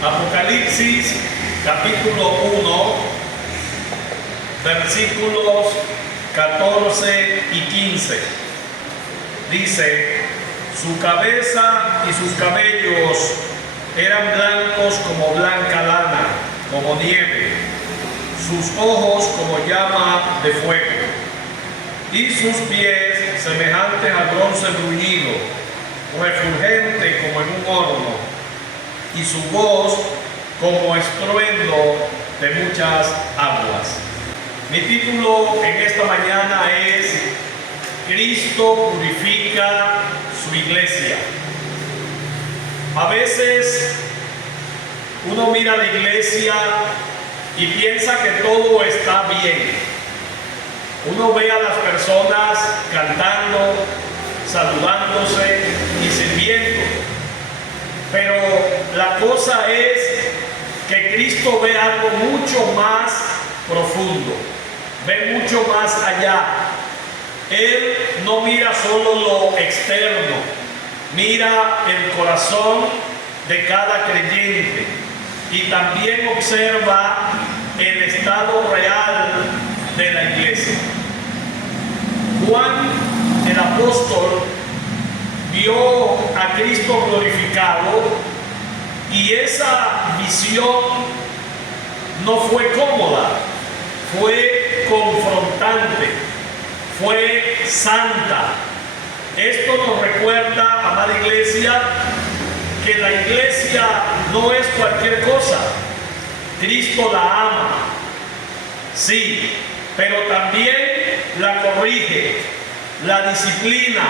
Apocalipsis capítulo 1, versículos 14 y 15. Dice: su cabeza y sus cabellos eran blancos como blanca lana, como nieve, sus ojos como llama de fuego, y sus pies semejantes al bronce bruñido, refulgente como en un horno, y su voz como estruendo de muchas aguas. Mi título en esta mañana es: Cristo purifica su iglesia. A veces uno mira la iglesia y piensa que todo está bien. Uno ve a las personas cantando, saludándose y sirviendo. Pero la cosa es que Cristo ve algo mucho más profundo, ve mucho más allá. Él no mira solo lo externo, mira el corazón de cada creyente y también observa el estado real de la iglesia. Juan, el apóstol, vio a Cristo glorificado y esa visión no fue cómoda, fue confrontante, fue santa. Esto nos recuerda, amada iglesia, que la iglesia no es cualquier cosa. Cristo la ama, sí, pero también la corrige, la disciplina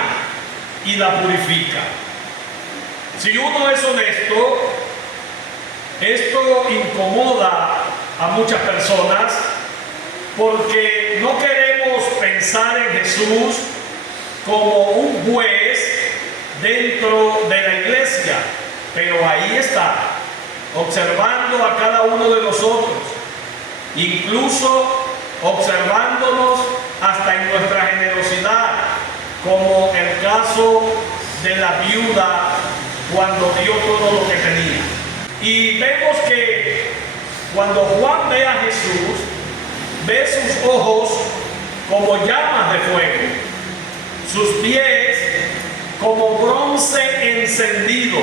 y la purifica. Si uno es honesto, esto incomoda a muchas personas porque no queremos pensar en Jesús como un juez dentro de la iglesia, pero ahí está, observando a cada uno de nosotros, incluso observándonos hasta en nuestra generosidad, como el caso de la viuda cuando dio todo lo que tenía. Y vemos que cuando Juan ve a Jesús, ve sus ojos como llamas de fuego, sus pies como bronce encendido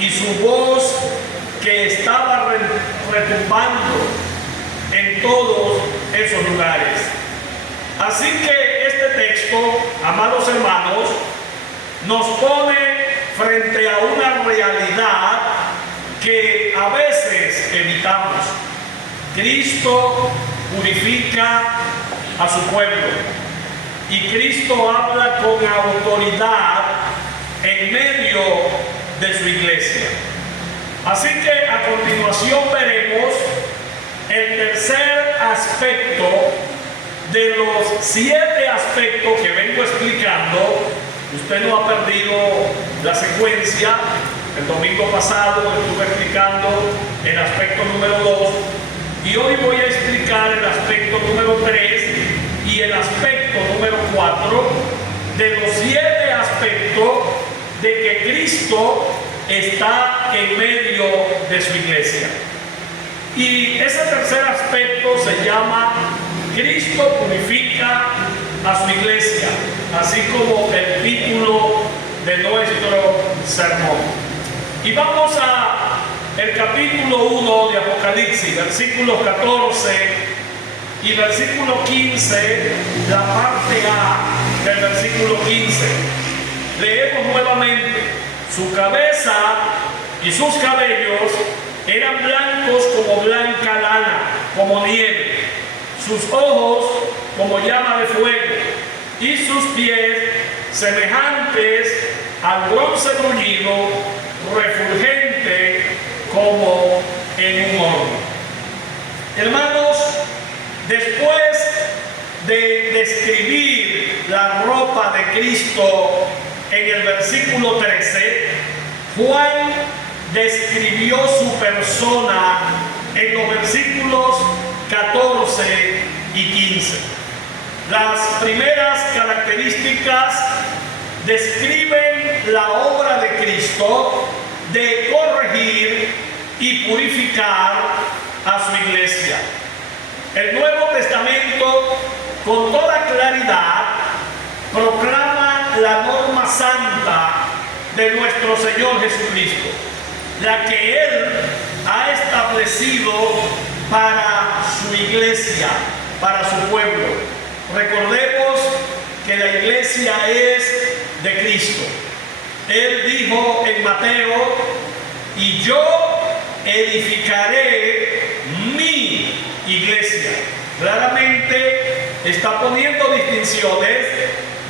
y su voz que estaba retumbando en todos esos lugares. Así que este texto, amados hermanos, nos pone frente a una realidad que a veces evitamos. Cristo purifica a su pueblo y Cristo habla con autoridad en medio de su iglesia. Así que a continuación veremos el tercer aspecto de los 7 aspectos que vengo explicando. Usted no ha perdido la secuencia. El domingo pasado estuve explicando el aspecto número 2 y hoy voy a explicar el aspecto número 3 y el aspecto número 4 de los 7 aspectos de que Cristo está en medio de su iglesia. Y ese tercer aspecto se llama: Cristo purifica a su iglesia, así como el título de nuestro sermón. Y vamos a el capítulo 1 de Apocalipsis, versículos 14 y versículo 15, la parte A del versículo 15. Leemos nuevamente: su cabeza y sus cabellos eran blancos como blanca lana, como nieve, sus ojos como llama de fuego, y sus pies semejantes al bronce bruñido, refulgente como en un horno. Hermanos, después de describir la ropa de Cristo en el versículo 13, Juan describió su persona en los versículos 14 y 15. Las primeras características describen la obra de Cristo de corregir y purificar a su iglesia. El Nuevo Testamento, con toda claridad, proclama la norma santa de nuestro Señor Jesucristo, la que Él ha establecido para su iglesia, para su pueblo. Recordemos que la iglesia es de Cristo. Él dijo en Mateo: y yo edificaré mi iglesia. Claramente está poniendo distinciones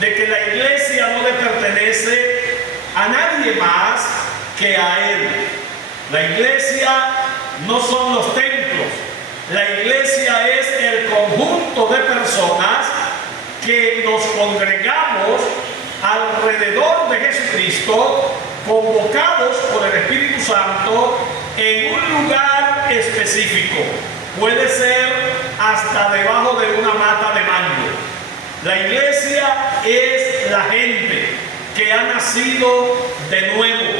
de que la iglesia no le pertenece a nadie más que a Él. La iglesia no son los templos. La iglesia es el conjunto de personas que nos congregamos alrededor de Jesucristo, convocados por el Espíritu Santo en un lugar específico. Puede ser hasta debajo de una mata de mango. La iglesia es la gente que ha nacido de nuevo.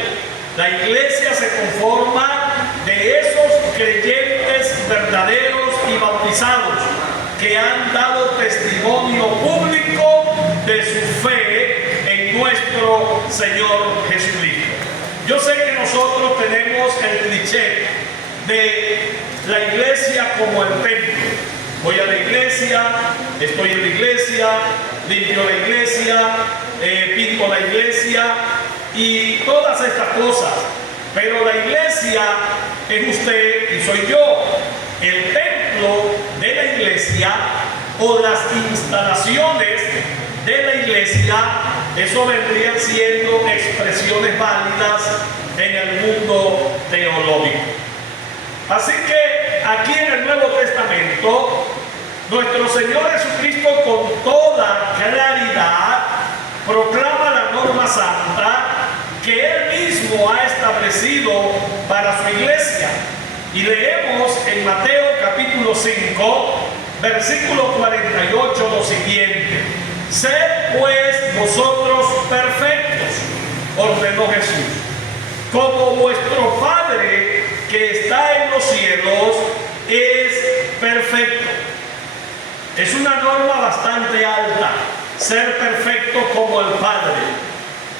La iglesia se conforma de esos creyentes verdaderos y bautizados que han dado testimonio público de su fe en nuestro Señor Jesucristo. Yo sé que nosotros tenemos el cliché de la iglesia como el templo. Voy a la iglesia, estoy en la iglesia, limpio la iglesia, pinto la iglesia y todas estas cosas. Pero la iglesia es usted y soy yo. El templo de la iglesia o las instalaciones de la iglesia, eso vendrían siendo expresiones válidas en el mundo teológico. Así que aquí en el Nuevo Testamento, nuestro Señor Jesucristo con toda claridad proclama la norma santa que Él mismo ha establecido para su iglesia. Y leemos en Mateo capítulo 5, versículo 48 lo siguiente: sed pues vosotros perfectos, ordenó Jesús, como vuestro Padre que está en los cielos es perfecto. Es una norma bastante alta, ser perfecto como el Padre.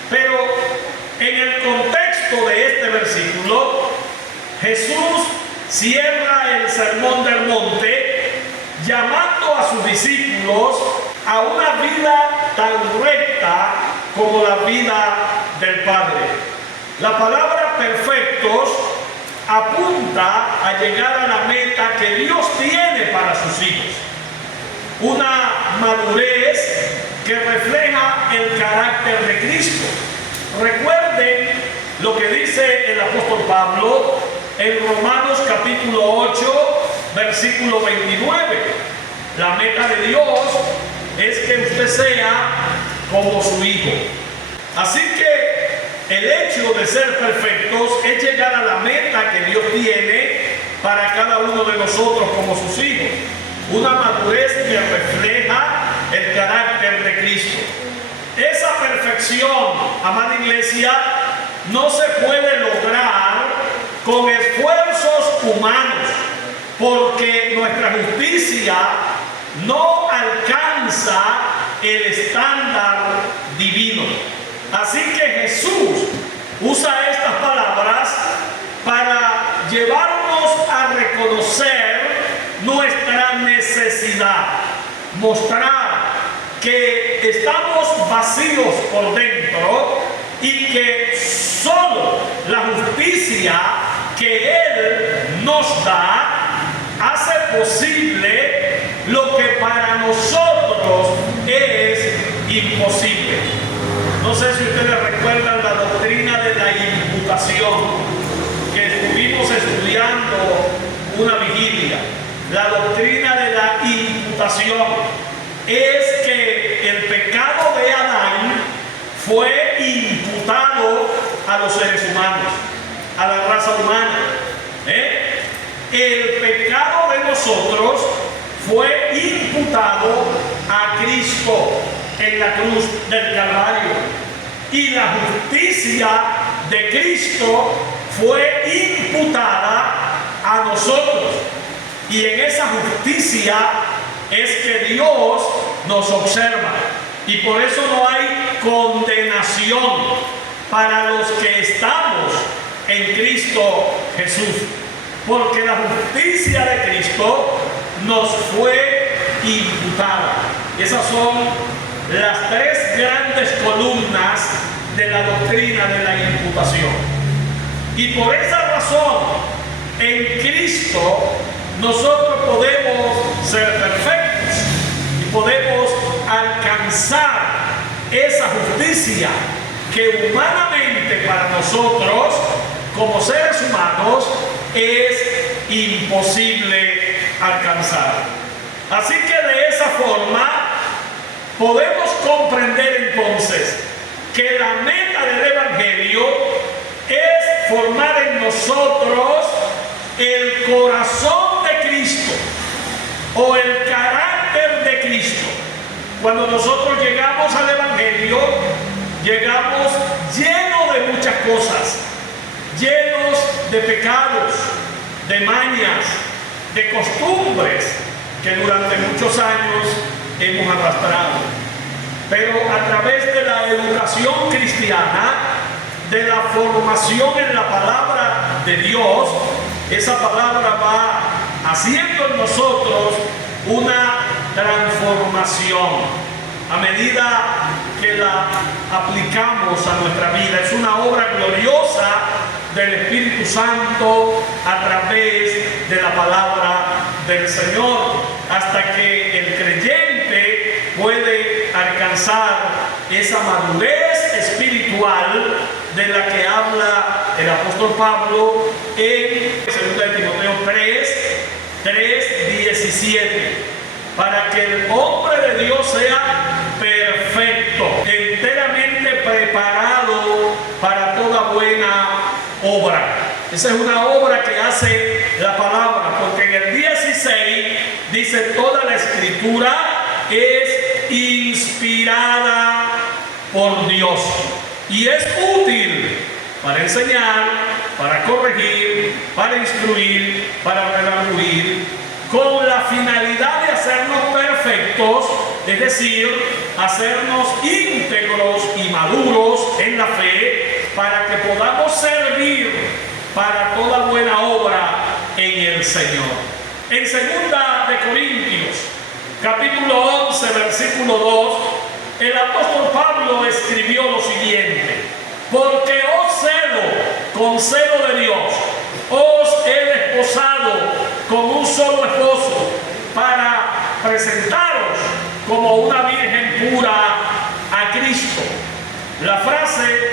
Pero en el contexto de este versículo, Jesús cierra el sermón del monte llamando a sus discípulos a una vida tan recta como la vida del Padre. La palabra perfectos apunta a llegar a la meta que Dios tiene para sus hijos. Una madurez que refleja el carácter de Cristo. Recuerden lo que dice el apóstol Pablo en Romanos capítulo 8, versículo 29. La meta de Dios es que usted sea como su hijo. Así que el hecho de ser perfectos es llegar a la meta que Dios tiene para cada uno de nosotros como sus hijos. Una madurez que refleja el carácter de Cristo. Esa perfección, amada iglesia, no se puede lograr con esfuerzos humanos, porque nuestra justicia no alcanza el estándar divino. Así que Jesús usa estas palabras para llevarnos a reconocer nuestra necesidad, mostrar que estamos vacíos por dentro y que solo la justicia que Él nos da hace posible lo que para nosotros es imposible. No sé si ustedes recuerdan la doctrina de la imputación que estuvimos estudiando una vigilia. La doctrina de la imputación es que el pecado de Adán fue imputado a los seres humanos, a la raza humana. El pecado de nosotros fue imputado a Cristo en la cruz del Calvario, y la justicia de Cristo fue imputada nosotros. Y en esa justicia es que Dios nos observa. Y por eso no hay condenación para los que estamos en Cristo Jesús. Porque la justicia de Cristo nos fue imputada. Esas son las tres grandes columnas de la doctrina de la imputación. Y por esa razón, en Cristo nosotros podemos ser perfectos y podemos alcanzar esa justicia que humanamente para nosotros, como seres humanos, es imposible alcanzar. Así que de esa forma podemos comprender entonces que la meta del Evangelio es formar en nosotros el corazón de Cristo o el carácter de Cristo. Cuando nosotros llegamos al Evangelio, llegamos llenos de muchas cosas, llenos de pecados, de mañas, de costumbres que durante muchos años hemos arrastrado. Pero a través de la educación cristiana, de la formación en la palabra de Dios, esa palabra va haciendo en nosotros una transformación a medida que la aplicamos a nuestra vida. Es una obra gloriosa del Espíritu Santo a través de la palabra del Señor, hasta que el creyente puede alcanzar esa madurez espiritual de la que habla el apóstol Pablo en 2 Timoteo 3:17, para que el hombre de Dios sea perfecto, enteramente preparado para toda buena obra. Esa es una obra que hace la palabra, porque en el 16 dice: toda la escritura es inspirada por Dios y es útil para enseñar, para corregir, para instruir, para redarguir, con la finalidad de hacernos perfectos, es decir, hacernos íntegros y maduros en la fe, para que podamos servir para toda buena obra en el Señor. En 2 de Corintios, capítulo 11, versículo 2, el apóstol Pablo escribió lo siguiente: porque os celo con celo de Dios, os he desposado con un solo esposo, para presentaros como una virgen pura a Cristo. La frase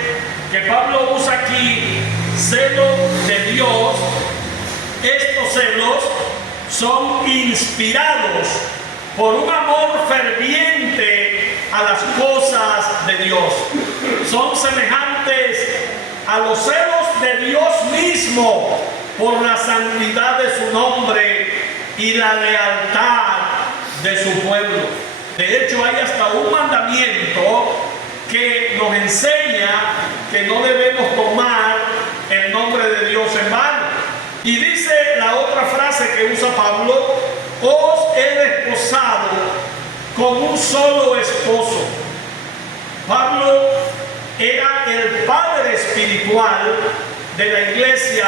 que Pablo usa aquí, celo de Dios, estos celos son inspirados por un amor ferviente a las cosas de Dios. Son semejantes a los celos de Dios mismo por la santidad de su nombre y la lealtad de su pueblo. De hecho, hay hasta un mandamiento que nos enseña que no debemos tomar el nombre de Dios en vano. Y dice la otra frase que usa Pablo: os he desposado con un solo esposo. Pablo era el padre espiritual de la iglesia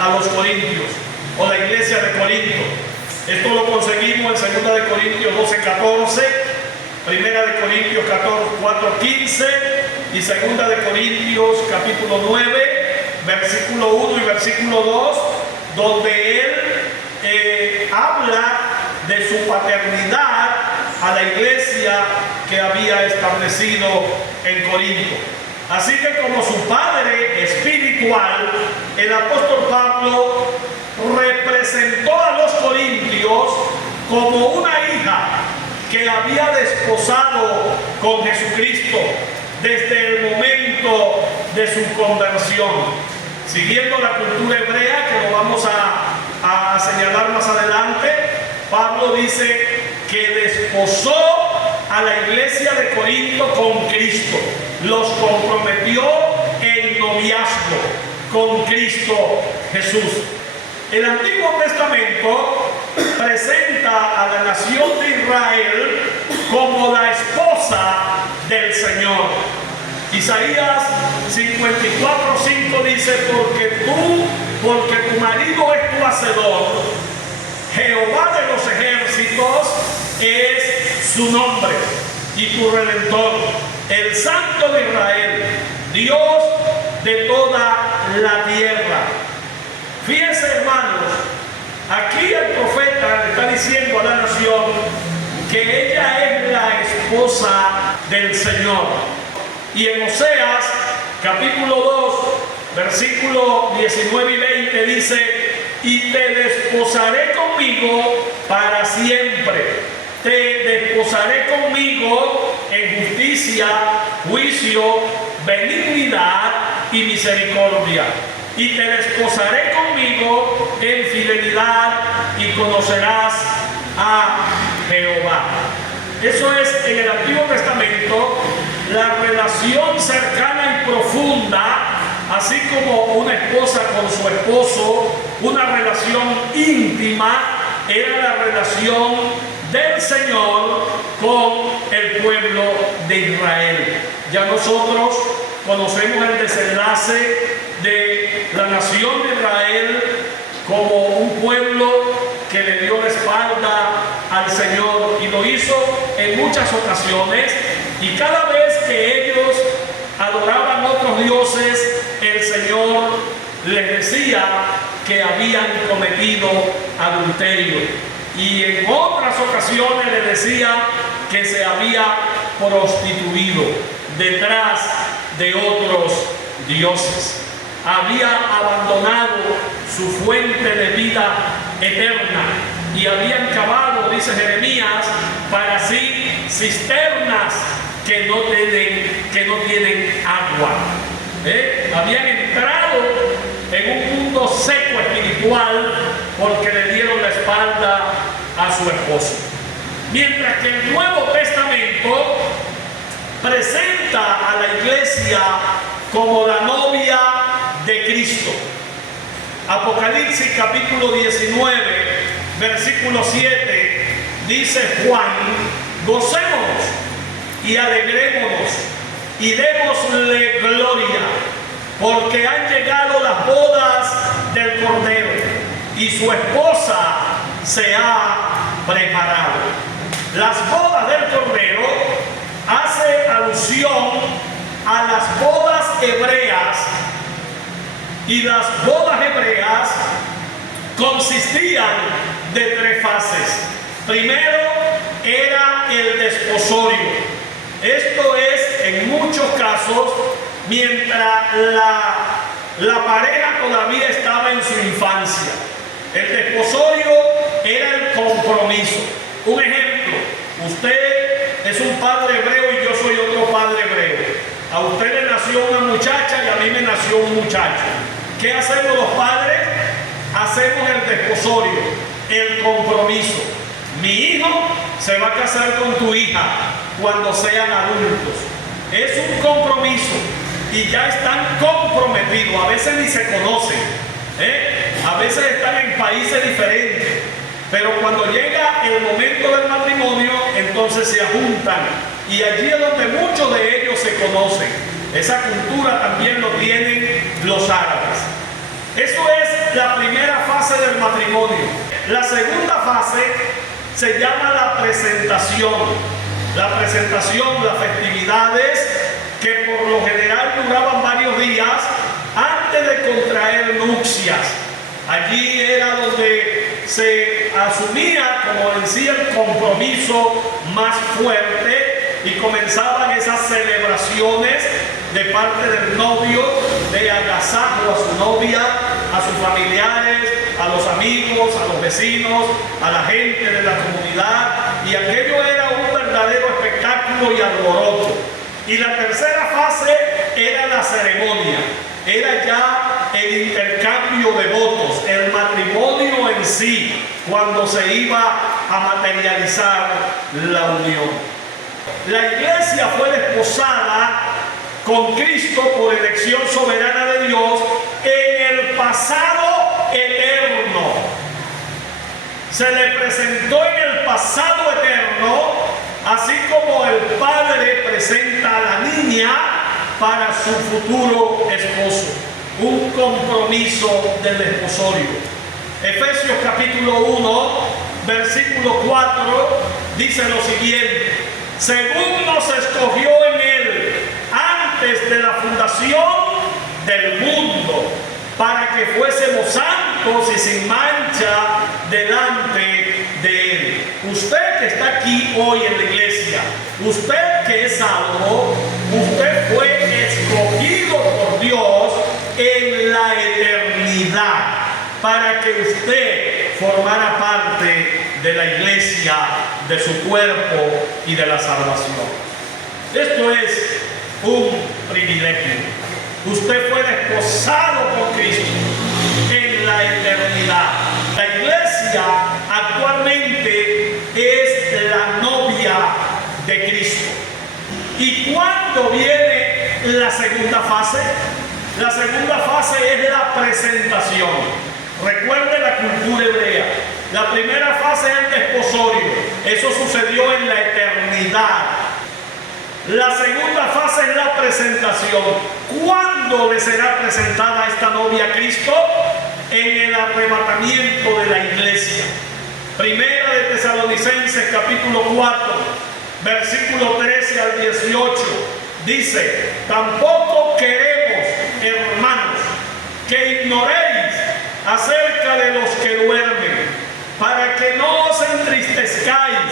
a los Corintios, o la iglesia de Corinto. Esto lo conseguimos en 2 de Corintios 12:14, 1 de Corintios 4:15 y 2 de Corintios capítulo 9, versículo 1 y versículo 2, donde él habla de su paternidad a la iglesia que había establecido en Corinto. Así que como su padre espiritual, el apóstol Pablo representó a los corintios como una hija que había desposado con Jesucristo desde el momento de su conversión. Siguiendo la cultura hebrea, que lo vamos a señalar más adelante, Pablo dice que desposó a la iglesia de Corinto con Cristo, los comprometió en noviazgo con Cristo Jesús. El Antiguo Testamento presenta a la nación de Israel como la esposa del Señor. Isaías 54:5 dice: porque tu marido es tu hacedor, Jehová de los ejércitos es su nombre, y tu redentor, el Santo de Israel, Dios de toda la tierra. Fíjense, hermanos, aquí el profeta le está diciendo a la nación que ella es la esposa del Señor. Y en Oseas capítulo 2, versículo 19 y 20 dice: y te desposaré conmigo para siempre, te desposaré conmigo en justicia, juicio, benignidad y misericordia, y te desposaré conmigo en fidelidad, y conocerás a Jehová. Eso es, en el Antiguo Testamento, la relación cercana y profunda, así como una esposa con su esposo, una relación íntima, era la relación del Señor con el pueblo de Israel. Ya nosotros conocemos el desenlace de la nación de Israel como un pueblo que le dio la espalda al Señor, y lo hizo en muchas ocasiones, y cada vez que ellos adoraban otros dioses, el Señor les decía que habían cometido adulterio, y en otras ocasiones les decía que se había prostituido detrás de otros dioses, había abandonado su fuente de vida eterna y habían cavado, dice Jeremías, para sí cisternas que no tienen agua. Habían entrado en un mundo seco espiritual porque le dieron la espalda a su esposo. Mientras que el Nuevo Testamento presenta a la iglesia como la novia de Cristo. Apocalipsis capítulo 19, versículo 7, dice Juan: gocémonos y alegrémonos y démosle gloria, porque han llegado las bodas del Cordero y su esposa se ha preparado. Las bodas del Cordero hace alusión a las bodas hebreas, y las bodas hebreas consistían de tres fases. Primero era el desposorio. Esto es, en muchos casos, mientras la pareja todavía estaba en su infancia. El desposorio era el compromiso. Un ejemplo: usted es un padre hebreo y yo soy otro padre hebreo. A usted le nació una muchacha y a mí me nació un muchacho. ¿Qué hacemos los padres? Hacemos el desposorio, el compromiso. Mi hijo se va a casar con tu hija cuando sean adultos. Es un compromiso y ya están comprometidos. A veces ni se conocen, a veces están en países diferentes, pero cuando llega el momento del matrimonio, entonces se juntan, y allí es donde muchos de ellos se conocen. Esa cultura también lo tienen los árabes. Eso es la primera fase del matrimonio. La segunda fase se llama la presentación. La presentación, las festividades que por lo general duraban varios días antes de contraer nupcias. Allí era donde se asumía, como decía, el compromiso más fuerte, y comenzaban esas celebraciones de parte del novio de agasajo a su novia, a sus familiares, a los amigos, a los vecinos, a la gente de la comunidad, y aquello era un verdadero espectáculo y alboroto. Y la tercera fase era la ceremonia, era ya el intercambio de votos, el matrimonio en sí, cuando se iba a materializar la unión. La iglesia fue desposada con Cristo por elección soberana de Dios en el pasado eterno. se le presentó en el pasado eterno, así como el padre presenta a la niña para su futuro esposo. Un compromiso del desposorio. Efesios capítulo 1, versículo 4 dice lo siguiente: según nos escogió en él antes de la fundación del mundo, para que fuésemos santos y sin mancha delante de él. Usted que está aquí hoy en la iglesia, usted que es salvo, usted fue escogido por Dios en la eternidad para que usted formara parte de la iglesia, de su cuerpo y de la salvación. Esto es un privilegio. Usted fue desposado con Cristo en la eternidad. La iglesia actualmente es la novia de Cristo. ¿Y cuándo viene la segunda fase? La segunda fase es la presentación. Recuerde la cultura hebrea. La primera fase es el desposorio. Eso sucedió en la eternidad. La segunda fase es la presentación. ¿Cuándo le será presentada esta novia a Cristo? En el arrebatamiento de la iglesia. Primera de Tesalonicenses capítulo 4, versículo 13 al 18. Dice: tampoco queremos, hermanos, que ignoréis acerca de los que duermen, para que no os entristezcáis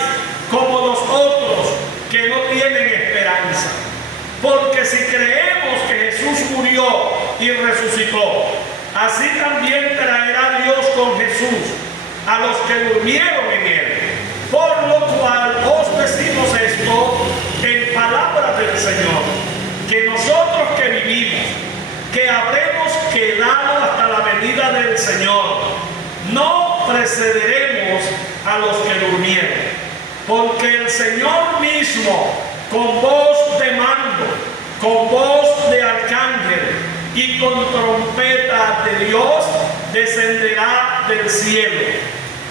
como los otros que no tienen esperanza. Porque si creemos que Jesús murió y resucitó, así también traerá Dios con Jesús a los que durmieron en él. Por lo cual os decimos esto en palabras del Señor, que nosotros que vivimos, que habremos quedado hasta la venida del Señor, no precederemos a los que durmieron. Porque el Señor mismo, con voz de mando, con voz de arcángel y con trompeta de Dios, descenderá del cielo.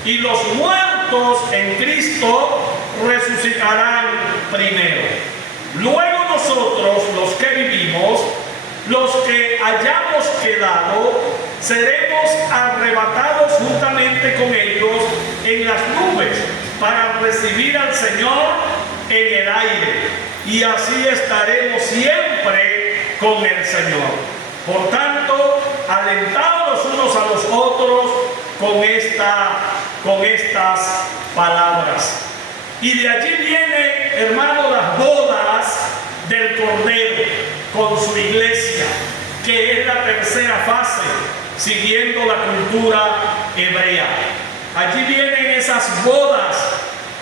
Y los muertos en Cristo resucitarán primero. Luego nosotros, los que vivimos, los que hayamos quedado, seremos arrebatados juntamente con ellos en las nubes para recibir al Señor en el aire, y así estaremos siempre con el Señor. Por tanto, alentados unos a los otros con estas palabras. Y de allí viene, hermano, las bodas del Cordero con su iglesia, que es la tercera fase, siguiendo la cultura hebrea. Allí vienen esas bodas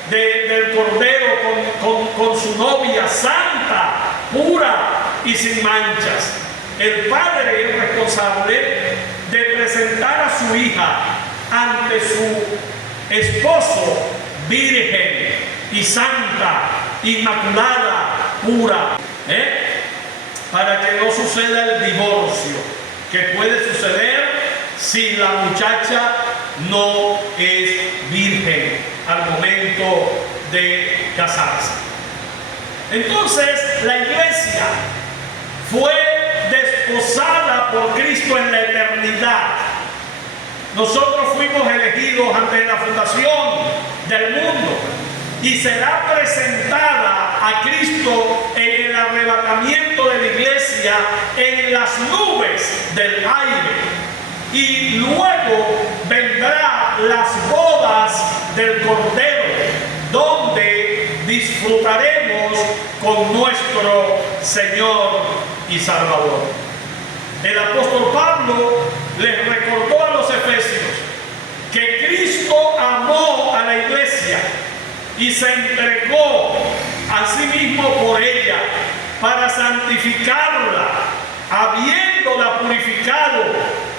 del Cordero con su novia santa, pura y sin manchas. El padre es responsable de presentar a su hija ante su esposo virgen y santa, inmaculada, pura, para que no suceda el divorcio que puede suceder si la muchacha no es virgen al momento de casarse. Entonces la iglesia fue desposada por Cristo en la eternidad. Nosotros fuimos elegidos antes de la fundación del mundo y será presentada a Cristo en el arrebatamiento de la iglesia en las nubes del aire. Y luego vendrá las bodas del Cordero, donde disfrutaremos con nuestro Señor y Salvador. El apóstol Pablo les recordó a los efesios que Cristo amó a la iglesia y se entregó a sí mismo por ella para santificarla, habiéndola purificado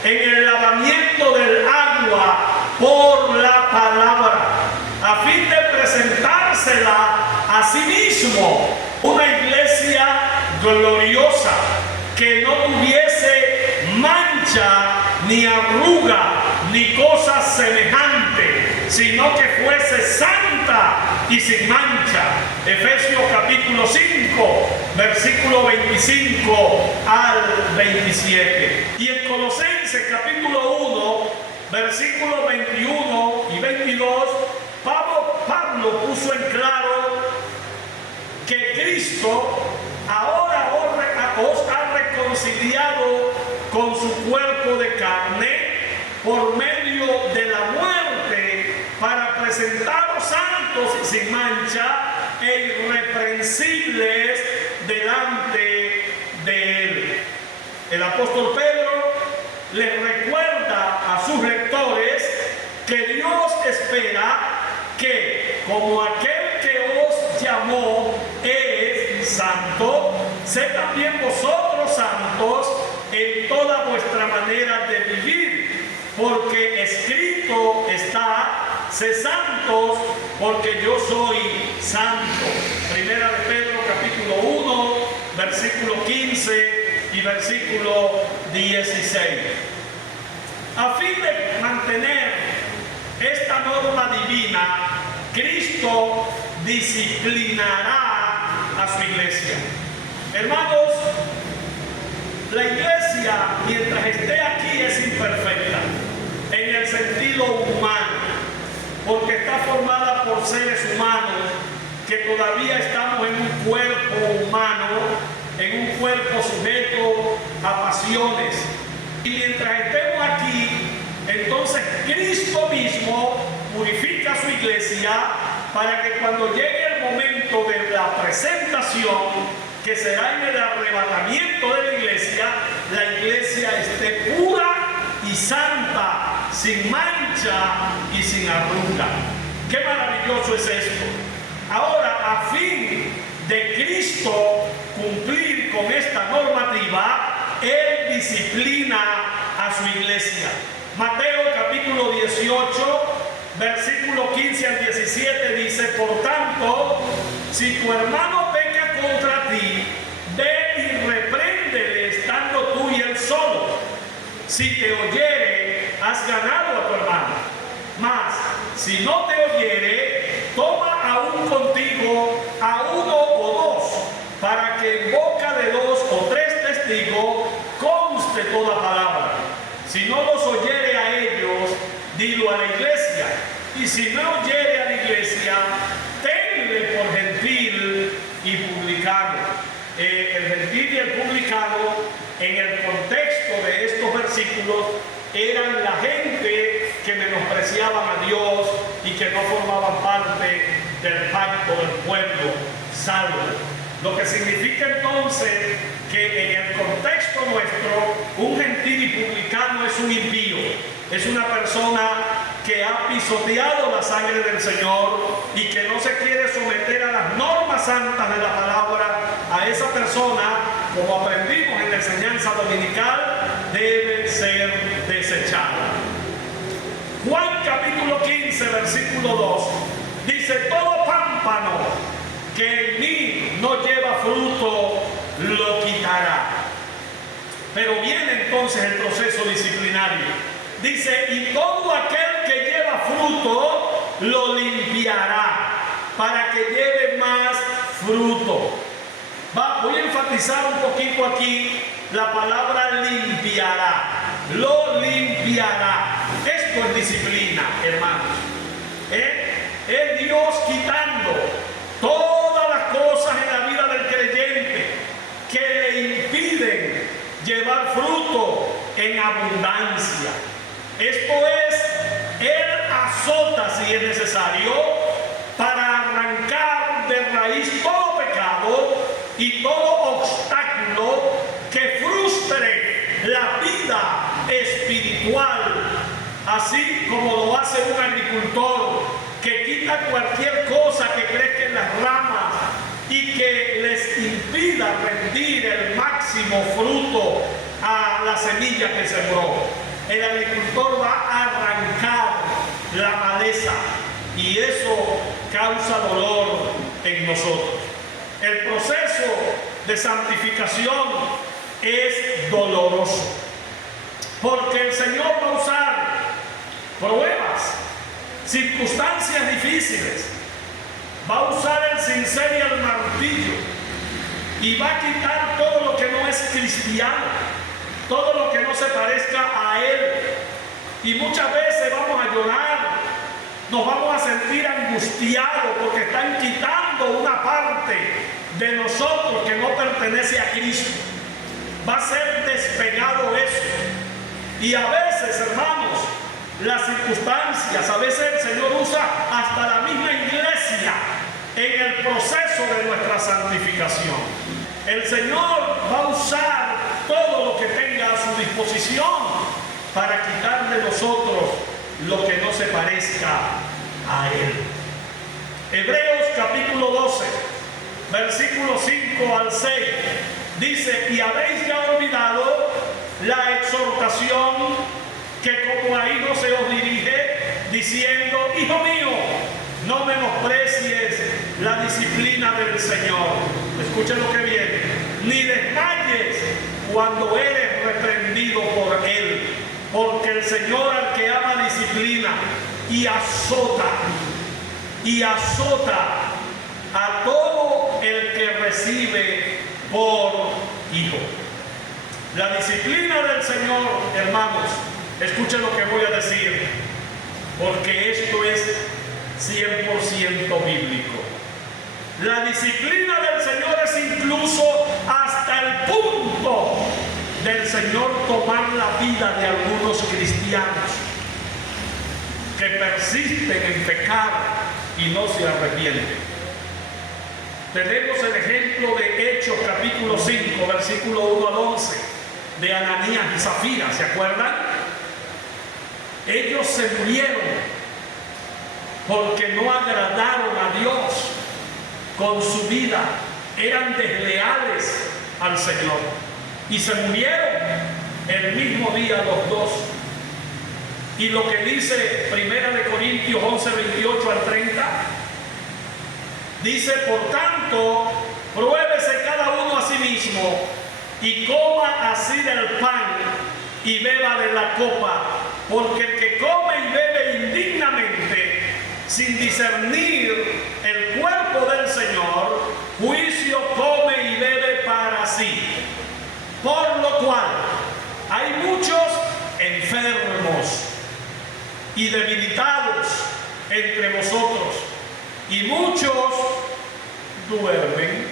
en el lavamiento del agua por la palabra, a fin de presentársela a sí mismo una iglesia gloriosa, que no tuviese mancha, ni arruga, ni cosa semejante, sino que fuese santa y sin mancha. Efesios capítulo 5, versículo 25 al 27. Y en Colosenses capítulo 1, versículos 21 y 22, Pablo puso en claro que Cristo ahora os ha reconciliado con su cuerpo de carne por medio de la muerte, para presentaros santos y sin mancha e irreprensibles delante de Él. El apóstol Pedro les recuerda a sus lectores que Dios espera que, como aquel que os llamó es santo, sed también vosotros santos en toda vuestra manera de vivir, porque escrito está: sed santos porque yo soy santo. Primera de Pedro capítulo 1, versículo 15 y versículo 16. A fin de mantener esta norma divina, Cristo disciplinará a su iglesia. Hermanos, la iglesia, mientras esté aquí, es imperfecta en el sentido humano, porque está formada por seres humanos que todavía estamos en un cuerpo humano, en un cuerpo sujeto a pasiones. Y mientras estemos aquí, entonces Cristo mismo purifica su iglesia para que cuando llegue el momento de la presentación, que será en el arrebatamiento de la iglesia esté pura y santa, sin mancha y sin arruga. ¡Qué maravilloso es esto! Ahora, a fin de Cristo cumplir con esta normativa, Él disciplina a su iglesia. Mateo capítulo 18, versículo 15 al 17 dice: por tanto, si tu hermano peca contra ti, ve y repréndele estando tú y él solo. Si te oyere, has ganado a tu hermano. Mas, si no te oyere, toma aún contigo a uno o dos, para que en boca de dos o tres testigos conste toda palabra. Si no los oyere a ellos, dilo a la iglesia. Y si no oyere a la iglesia, tenle por gentil y publicano. El gentil y el publicano, en el contexto de estos versículos, eran la gente que menospreciaban a Dios y que no formaban parte del pacto del pueblo salvo. Lo que significa entonces que en el contexto nuestro, un gentil y publicano es un impío, es una persona que ha pisoteado la sangre del Señor y que no se quiere someter a las normas santas de la palabra. A esa persona, como aprendimos en la enseñanza dominical, debe ser desechada. Juan capítulo 15, versículo 2, dice: todo pámpano que en mí no lleva fruto, lo quitará. Pero viene entonces el proceso disciplinario. Dice: y todo aquel que lleva fruto, lo limpiará, para que lleve más fruto. Voy a enfatizar un poquito aquí la palabra limpiará. Lo limpiará. Esto es disciplina, hermanos. Es Dios quitando todas las cosas en la vida del creyente que le impiden llevar fruto en abundancia. Esto es, Él azota si es necesario para arrancar de raíz todo pecado y todo obstáculo que frustre la vida espiritual, así como lo hace un agricultor que quita cualquier cosa que crezca en las ramas y que les impida rendir el máximo fruto a la semilla que sembró. El agricultor va a arrancar la maleza y eso causa dolor en nosotros. El proceso de santificación es doloroso porque el Señor va a usar pruebas circunstancias difíciles, va a usar el cincel y el martillo y va a quitar todo lo que no es cristiano, todo lo que no se parezca a Él. Y muchas veces vamos a llorar, nos vamos a sentir angustiados porque están quitando una parte de nosotros que no pertenece a Cristo. Va a ser despegado eso. Y a veces, hermanos, las circunstancias, a veces el Señor usa hasta la misma iglesia en el proceso de nuestra santificación. El Señor va a usar todo lo que tenga a su disposición para quitar de nosotros lo que no se parezca a Él. Hebreos capítulo 12, versículos 5 al 6, dice: y habéis ya olvidado la exhortación que como a hijos se os dirige, diciendo: hijo mío, no menosprecies la disciplina del Señor. Escuchen lo que viene: ni desmayes cuando eres reprendido por Él, porque el Señor al que ama disciplina y azota a todo el que recibe por hijo. La disciplina del Señor, hermanos, escuchen lo que voy a decir, porque esto es 100% bíblico. La disciplina del Señor es incluso hasta el punto del Señor tomar la vida de algunos cristianos que persisten en pecar y no se arrepienten. Tenemos el ejemplo de Hechos capítulo 5, versículo 1 al 11, de Ananías y Zafira, ¿se acuerdan? Ellos se murieron porque no agradaron a Dios con su vida, eran desleales al Señor y se murieron el mismo día los dos. Y lo que dice 1 Corintios 11, 28 al 30, dice: por tanto, pruébese cada uno a sí mismo y coma así del pan y beba de la copa, porque el que come y bebe indignamente, sin discernir el cuerpo del Señor, juicio come y bebe para sí. Por lo cual hay muchos enfermos y debilitados entre vosotros, y muchos duermen.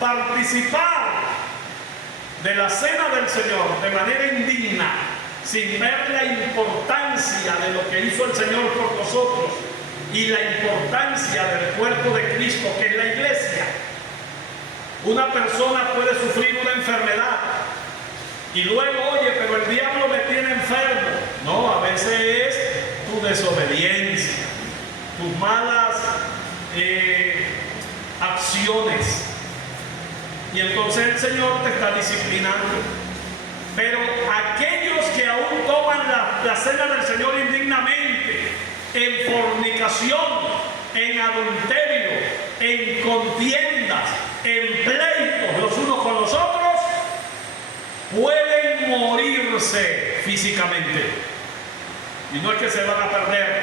Participar de la cena del Señor de manera indigna, sin ver la importancia de lo que hizo el Señor por nosotros y la importancia del cuerpo de Cristo, que es la iglesia. Una persona puede sufrir una enfermedad y luego: oye, pero el diablo me tiene enfermo. No, a veces es tu desobediencia, tus malas acciones, y entonces el Señor te está disciplinando. Pero aquellos que aún toman la cena del Señor indignamente, en fornicación, en adulterio, en contiendas, en pleitos los unos con los otros, pueden morirse físicamente. Y no es que se van a perder,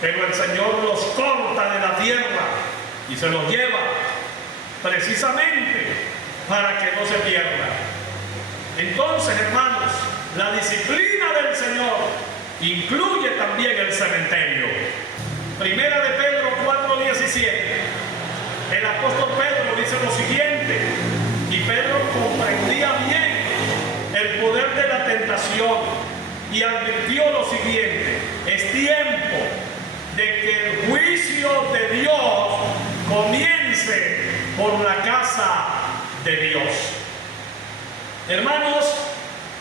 pero el Señor los corta de la tierra y se los lleva precisamente para que no se pierdan. Entonces, hermanos, la disciplina del Señor incluye también el cementerio. Primera de Pedro 4:17. El apóstol Pedro dice lo siguiente, y Pedro comprendía bien el poder de la tentación y advirtió lo siguiente: es tiempo de que el juicio de Dios comience por la casa de Dios. Hermanos,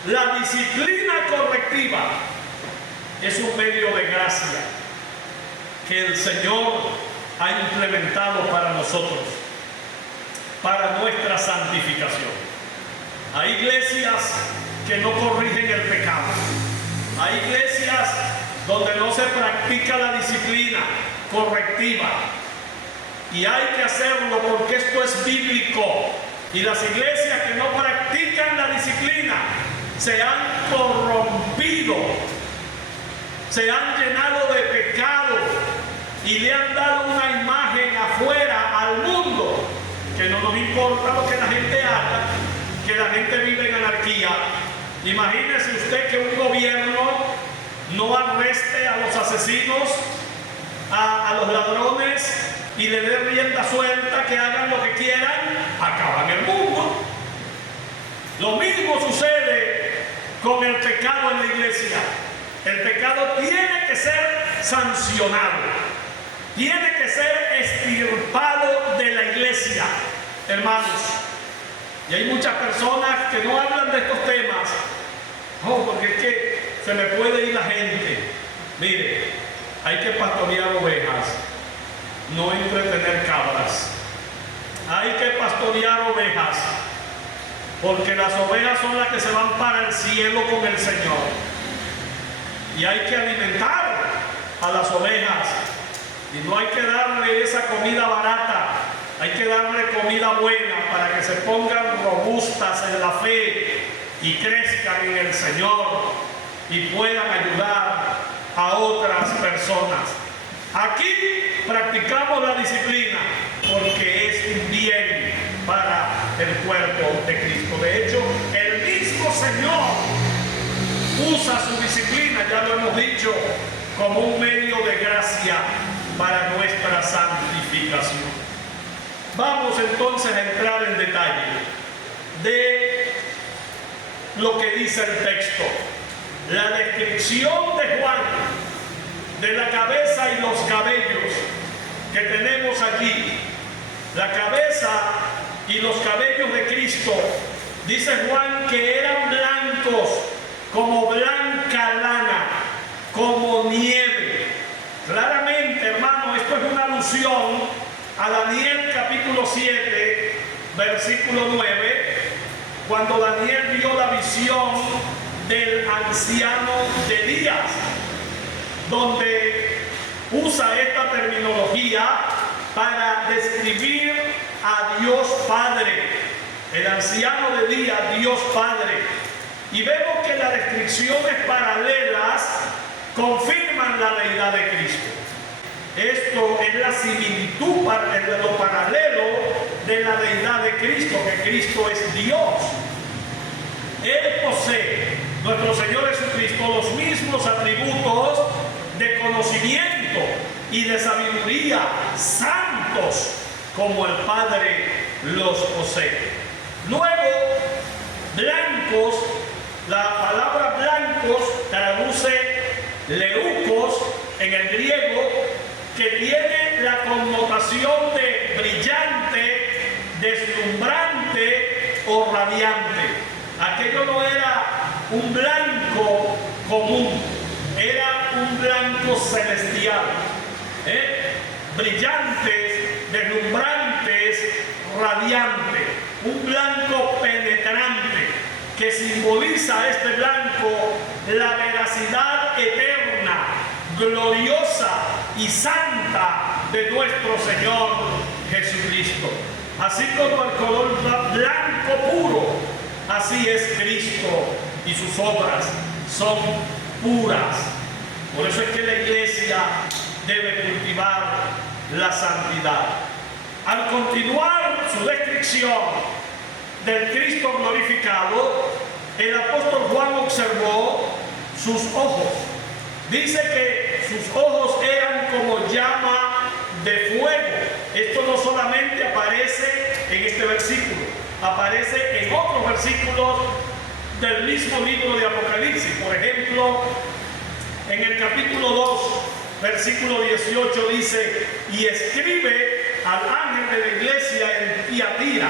la disciplina correctiva es un medio de gracia que el Señor ha implementado para nosotros, para nuestra santificación. Hay iglesias que no corrigen el pecado. Hay iglesias donde no se practica la disciplina correctiva. Y hay que hacerlo porque esto es bíblico. Y las iglesias que no practican la disciplina se han corrompido, se han llenado de pecado y le han dado una imagen afuera al mundo, que no nos importa lo que la gente haga, que la gente vive en anarquía. Imagínese usted que un gobierno no arreste a los asesinos, a los ladrones, y le dé rienda suelta, que hagan lo que quieran, acaban el mundo. Lo mismo sucede con el pecado en la iglesia. El pecado tiene que ser sancionado, tiene que ser extirpado de la iglesia, hermanos. Y hay muchas personas que no hablan de estos temas, porque es que se me puede ir la gente. Mire, hay que pastorear ovejas, no entretener cabras. Hay que pastorear ovejas, porque las ovejas son las que se van para el cielo con el Señor. Y hay que alimentar a las ovejas, y no hay que darle esa comida barata, hay que darle comida buena para que se pongan robustas en la fe y crezcan en el Señor y puedan ayudar a otras personas. Aquí practicamos la disciplina porque es un bien para el cuerpo de Cristo. De hecho, el mismo Señor usa su disciplina, ya lo hemos dicho, como un medio de gracia para nuestra santificación. Vamos entonces a entrar en detalle de lo que dice el texto. La descripción de Juan de la cabeza y los cabellos que tenemos allí, la cabeza y los cabellos de Cristo, dice Juan que eran blancos como blanca lana, como nieve. Claramente, hermano, esto es una alusión a Daniel capítulo 7, versículo 9, cuando Daniel vio la visión del anciano de Días, donde usa esta terminología para describir a Dios Padre, el anciano de Días, Dios Padre. Y vemos que las descripciones paralelas confirman la deidad de Cristo. Esto es la similitud, lo paralelo de la deidad de Cristo, que Cristo es Dios. Él posee, nuestro Señor Jesucristo, los mismos atributos de conocimiento y de sabiduría santos como el Padre los posee. Luego, blancos, la palabra blancos traduce leucos en el griego, que tiene la connotación de brillante, deslumbrante o radiante. Aquello no era un blanco común, era un blanco celestial, brillantes, deslumbrantes, radiante, un blanco penetrante, que simboliza este blanco la veracidad eterna, gloriosa y santa de nuestro Señor Jesucristo. Así como el color blanco puro, así es Cristo, y sus obras son puras. Por eso es que la iglesia debe cultivar la santidad. Al continuar su descripción del Cristo glorificado, el apóstol Juan observó sus ojos. Dice que sus ojos eran como llama de fuego. Esto no solamente aparece en este versículo, aparece en otros versículos del mismo libro de Apocalipsis. Por ejemplo, en el capítulo 2, versículo 18 dice: y escribe al ángel de la iglesia en Tiatira,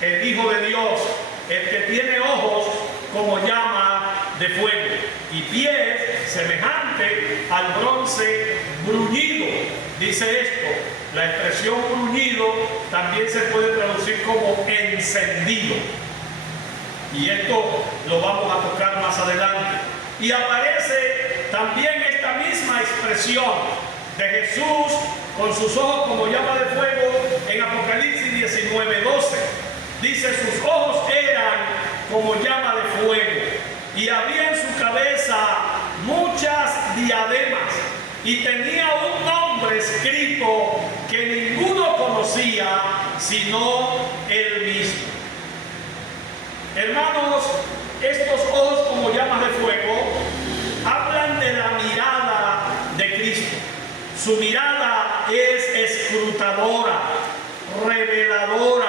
el Hijo de Dios, el que tiene ojos como llama de fuego y pies semejante al bronce bruñido. Dice esto, la expresión bruñido también se puede traducir como encendido, y esto lo vamos a tocar más adelante. Y aparece también esta misma expresión de Jesús con sus ojos como llama de fuego en Apocalipsis 19:12. Dice: sus ojos eran como llama de fuego y había en su cabeza muchas diademas y tenía un nombre escrito que ninguno conocía sino él mismo. Hermanos, estos ojos como llamas de fuego hablan de la mirada de Cristo. Su mirada es escrutadora, reveladora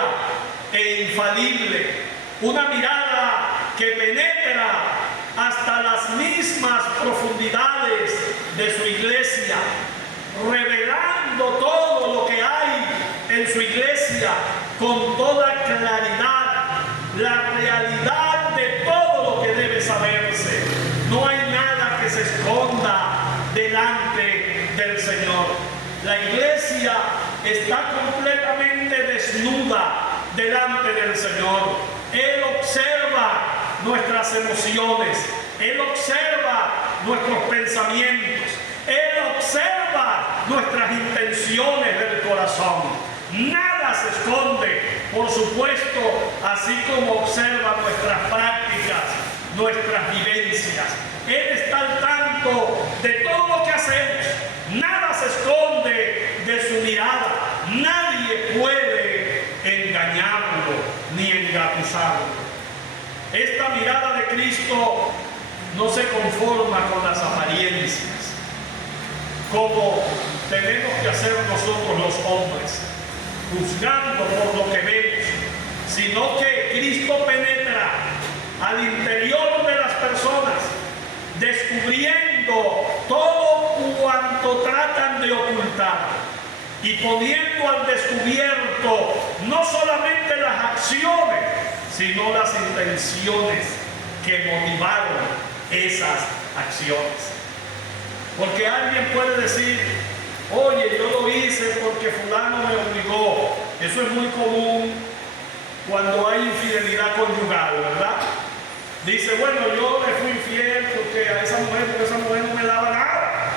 e infalible. Una mirada que penetra hasta las mismas profundidades de su iglesia, revelando todo lo que hay en su iglesia con toda claridad, la realidad de todo lo que debe saberse. No hay nada que se esconda delante del Señor. La iglesia está completamente desnuda delante del Señor. Él observa nuestras emociones, Él observa nuestros pensamientos, Él observa nuestras intenciones del corazón. Nada se esconde, por supuesto, así como observa nuestras prácticas, nuestras vivencias. Él está al tanto de todo lo que hacemos. Nada se esconde de su mirada. Nadie puede engañarlo ni engatusarlo. Esta mirada de Cristo no se conforma con las apariencias, como tenemos que hacer nosotros los hombres, juzgando por lo que vemos, sino que Cristo penetra al interior de las personas, descubriendo todo cuanto tratan de ocultar y poniendo al descubierto no solamente las acciones, sino las intenciones que motivaron esas acciones. Porque alguien puede decir: oye, yo lo hice porque fulano me obligó. Eso es muy común cuando hay infidelidad conyugal, ¿verdad? Dice: bueno, yo le fui infiel porque esa mujer no me daba nada.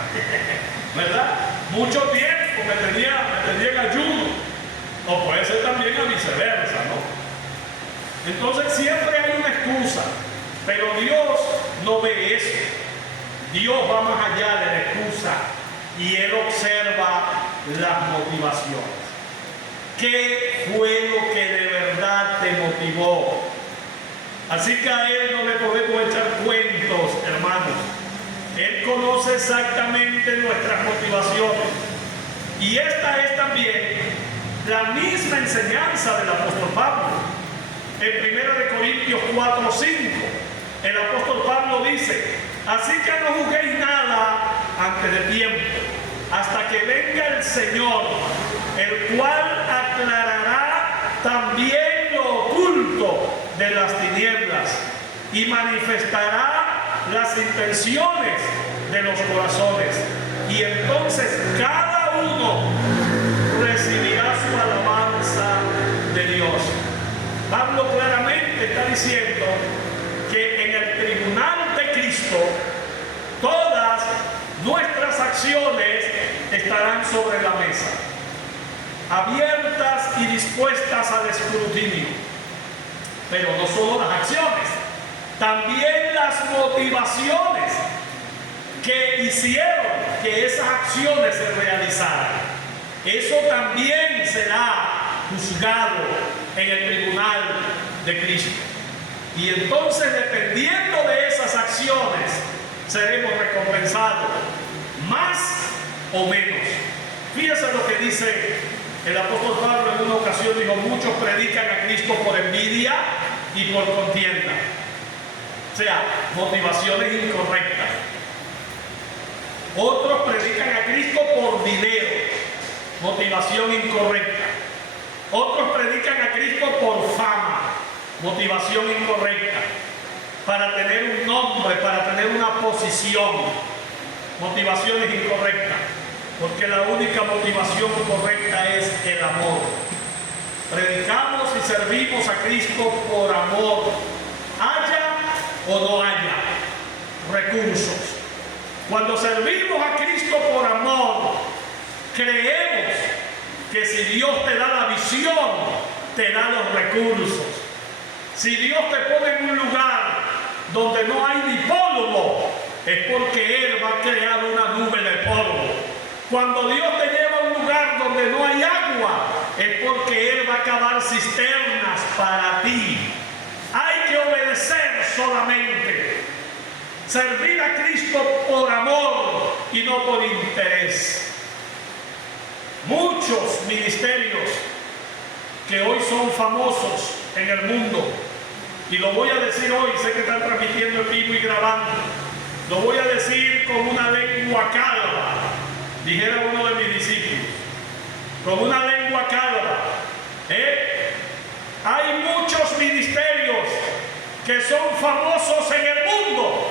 ¿Verdad? Mucho tiempo me tenía en ayuno. O puede ser también a viceversa, ¿no? Entonces siempre hay una excusa, pero Dios no ve eso. Dios va más allá de la excusa y Él observa las motivaciones. ¿Qué fue lo que de verdad te motivó? Así que a Él no le podemos echar cuentos, hermanos. Él conoce exactamente nuestras motivaciones. Y esta es también la misma enseñanza del apóstol Pablo. En 1 Corintios 4:5, el apóstol Pablo dice: así que no juzguéis nada antes de tiempo, hasta que venga el Señor, el cual aclarará también lo oculto de las tinieblas y manifestará las intenciones de los corazones. Y entonces cada uno recibirá su alabanza de Dios. Pablo claramente está diciendo que en el tribunal de Cristo todas nuestras acciones estarán sobre la mesa, abiertas y dispuestas al escrutinio. Pero no solo las acciones, también las motivaciones que hicieron que esas acciones se realizaran. Eso también será juzgado en el tribunal de Cristo. Y entonces, dependiendo de esas acciones, seremos recompensados más o menos. Fíjense lo que dice el apóstol Pablo en una ocasión. Dijo: muchos predican a Cristo por envidia y por contienda. O sea, motivaciones incorrectas. Otros predican a Cristo por dinero, motivación incorrecta. Otros predican a Cristo por fama, motivación incorrecta. Para tener un nombre, para tener una posición, motivaciones incorrectas. Porque la única motivación correcta es el amor. Predicamos y servimos a Cristo por amor, haya o no haya recursos. Cuando servimos a Cristo por amor, creemos que si Dios te da la visión, te da los recursos. Si Dios te pone en un lugar donde no hay ni polvo, es porque Él va a crear una nube de polvo. Cuando Dios te lleva a un lugar donde no hay agua, es porque Él va a cavar cisternas para ti. Hay que obedecer solamente. Servir a Cristo por amor y no por interés. Muchos ministerios que hoy son famosos en el mundo, y lo voy a decir hoy, sé que están transmitiendo en vivo y grabando, lo voy a decir con una lengua calva, dijera uno de mis discípulos, con una lengua calva. Hay muchos ministerios que son famosos en el mundo,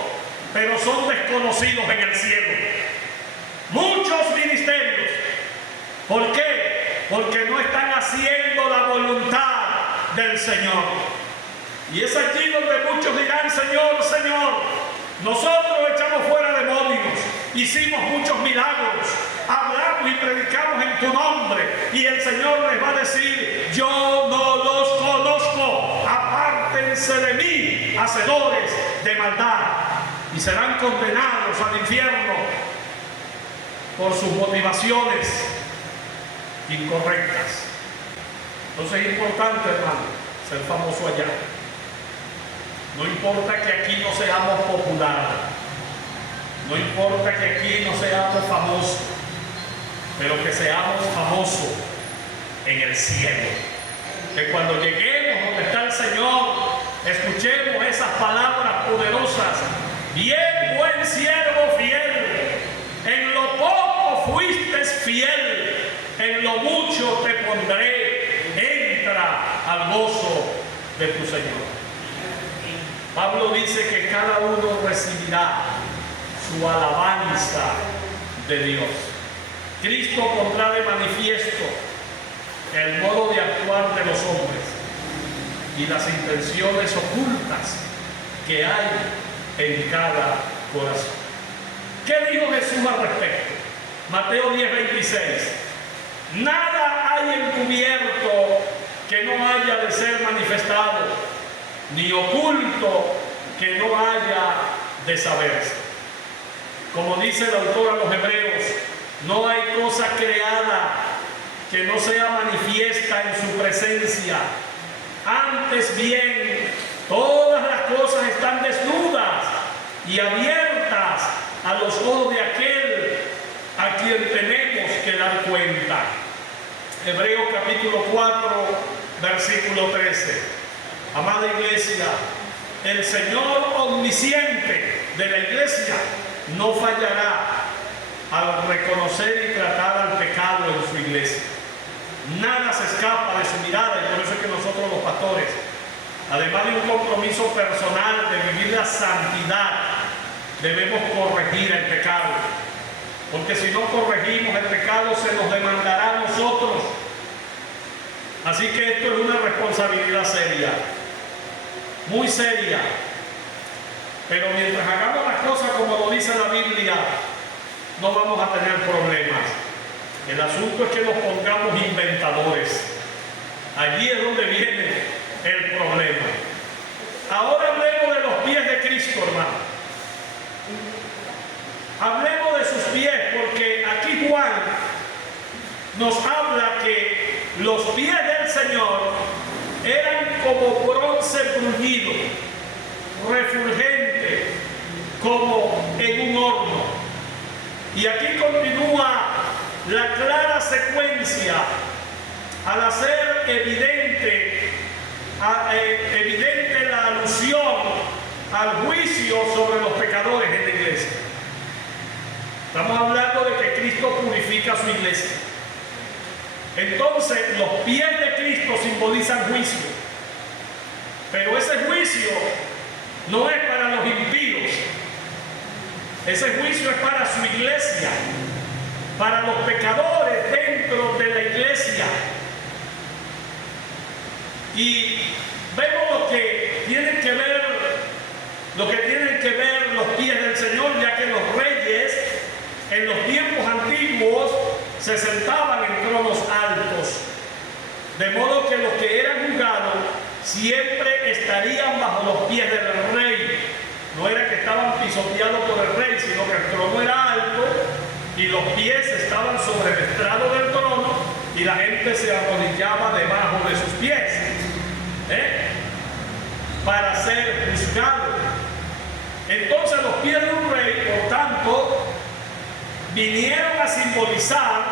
pero son desconocidos en el cielo. Muchos ministerios. ¿Por qué? Porque no están haciendo la voluntad del Señor. Y es allí donde muchos dirán: Señor, Señor, nosotros echamos fuera demonios, hicimos muchos milagros, hablamos y predicamos en tu nombre. Y el Señor les va a decir: yo no los conozco, apártense de mí, hacedores de maldad. Y serán condenados al infierno por sus motivaciones incorrectas. Entonces es importante, hermano, ser famoso allá. No importa que aquí no seamos populares, no importa que aquí no seamos famosos, pero que seamos famosos en el cielo. Que cuando lleguemos donde está el Señor, escuchemos esas palabras poderosas: bien, buen siervo fiel, en lo poco fuiste fiel, en lo mucho te pondré, entra al gozo de tu Señor. Pablo dice que cada uno recibirá su alabanza de Dios. Cristo pondrá de manifiesto el modo de actuar de los hombres y las intenciones ocultas que hay en cada corazón. ¿Qué dijo Jesús al respecto? Mateo 10:26. Nada hay encubierto que no haya de ser manifestado, ni oculto que no haya de saberse. Como dice el autor a los Hebreos, no hay cosa creada que no sea manifiesta en su presencia. Antes bien, todas las cosas están desnudas y abiertas a los ojos de aquel a quien tenemos que dar cuenta. Hebreos capítulo 4, versículo 13. Amada iglesia, el Señor omnisciente de la iglesia no fallará al reconocer y tratar al pecado en su iglesia. Nada se escapa de su mirada, y por eso es que nosotros los pastores, además de un compromiso personal de vivir la santidad, debemos corregir el pecado. Porque si no corregimos el pecado, se nos demandará a nosotros. Así que esto es una responsabilidad seria, muy seria. Pero mientras hagamos las cosas como lo dice la Biblia, no vamos a tener problemas. El asunto es que nos pongamos inventadores. Allí es donde viene el problema. Ahora hablemos de los pies de Cristo, hermano. Hablemos de sus pies, porque aquí Juan nos habla que los pies del Señor eran como bronce bruñido, refulgente, como en un horno. Y aquí continúa la clara secuencia al hacer evidente la alusión al juicio sobre los pecadores en la iglesia. Estamos hablando de que Cristo purifica su iglesia. Entonces, los pies de Cristo simbolizan juicio. Pero ese juicio no es para los impíos. Ese juicio es para su iglesia, para los pecadores dentro de la iglesia. Y vemos lo que tienen que ver los pies del Señor, ya que los reyes en los tiempos antiguos se sentaban en tronos altos, de modo que los que eran juzgados siempre estarían bajo los pies del rey. no era que estaban pisoteados por el rey, sino que el trono era alto y los pies estaban sobre el estrado del trono y la gente se arrodillaba debajo de sus pies para ser juzgado. Entonces los pies de un rey, por tanto, vinieron a simbolizar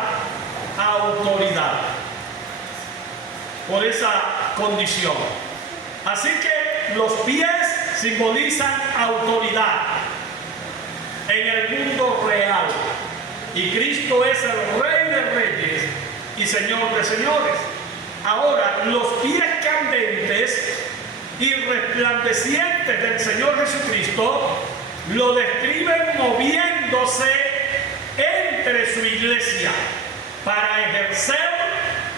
autoridad por esa condición. Así que los pies simbolizan autoridad en el mundo real, y Cristo es el Rey de Reyes y Señor de Señores. Ahora, los pies candentes y resplandecientes del Señor Jesucristo lo describen moviéndose entre su iglesia para ejercer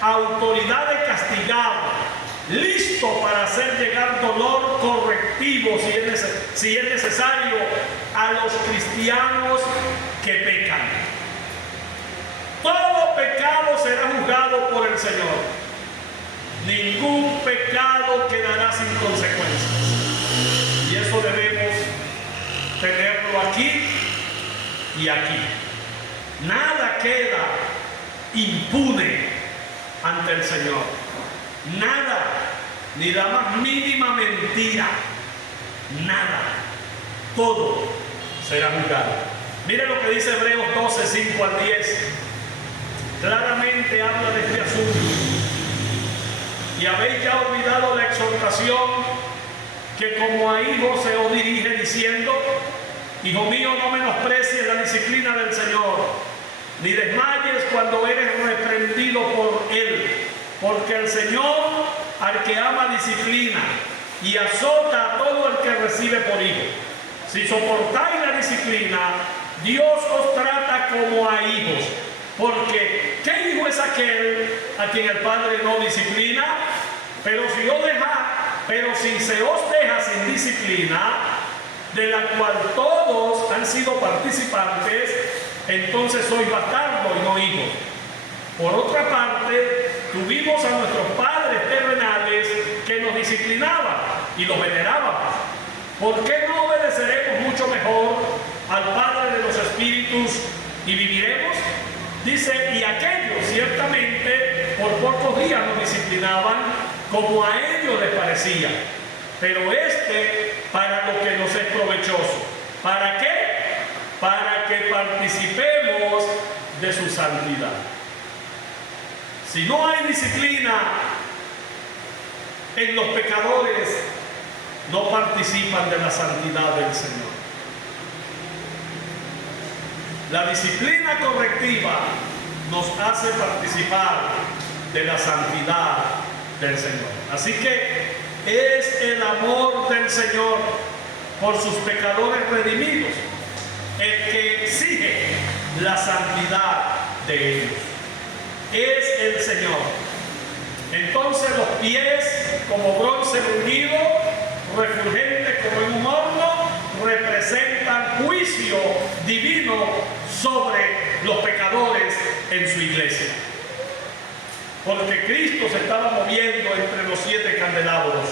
autoridad de castigado, listo para hacer llegar dolor correctivo si es necesario a los cristianos que pecan. Todo pecado será juzgado por el Señor. Ningún pecado quedará sin consecuencias. Y eso debemos tenerlo aquí y aquí. Nada queda impune ante el Señor. Nada, ni la más mínima mentira. Nada. Todo será juzgado. Miren lo que dice Hebreos 12, 5 al 10. Claramente habla de este asunto. Y habéis ya olvidado la exhortación que como a hijos se os dirige diciendo: Hijo mío, no menosprecies la disciplina del Señor, ni desmayes cuando eres reprendido por Él, porque el Señor al que ama disciplina y azota a todo el que recibe por hijo. Si soportáis la disciplina, Dios os trata como a hijos. Porque ¿qué hijo es aquel a quien el Padre no disciplina? Pero si se os deja sin disciplina, de la cual todos han sido participantes, entonces sois bastardos y no hijos. Por otra parte, tuvimos a nuestros padres terrenales que nos disciplinaban y los venerábamos. ¿Por qué no obedeceremos mucho mejor al Padre de los Espíritus y viviremos? Dice, y aquellos ciertamente por pocos días nos disciplinaban como a ellos les parecía, pero para lo que nos es provechoso. ¿Para qué? Para que participemos de su santidad. Si no hay disciplina en los pecadores, no participan de la santidad del Señor. La disciplina correctiva nos hace participar de la santidad del Señor. Así que es el amor del Señor por sus pecadores redimidos el que exige la santidad de ellos. Es el Señor. Entonces los pies como bronce fundido, refulgente como en un horno, representan juicio divino sobre los pecadores en su iglesia. Porque Cristo se estaba moviendo entre los 7 candelabros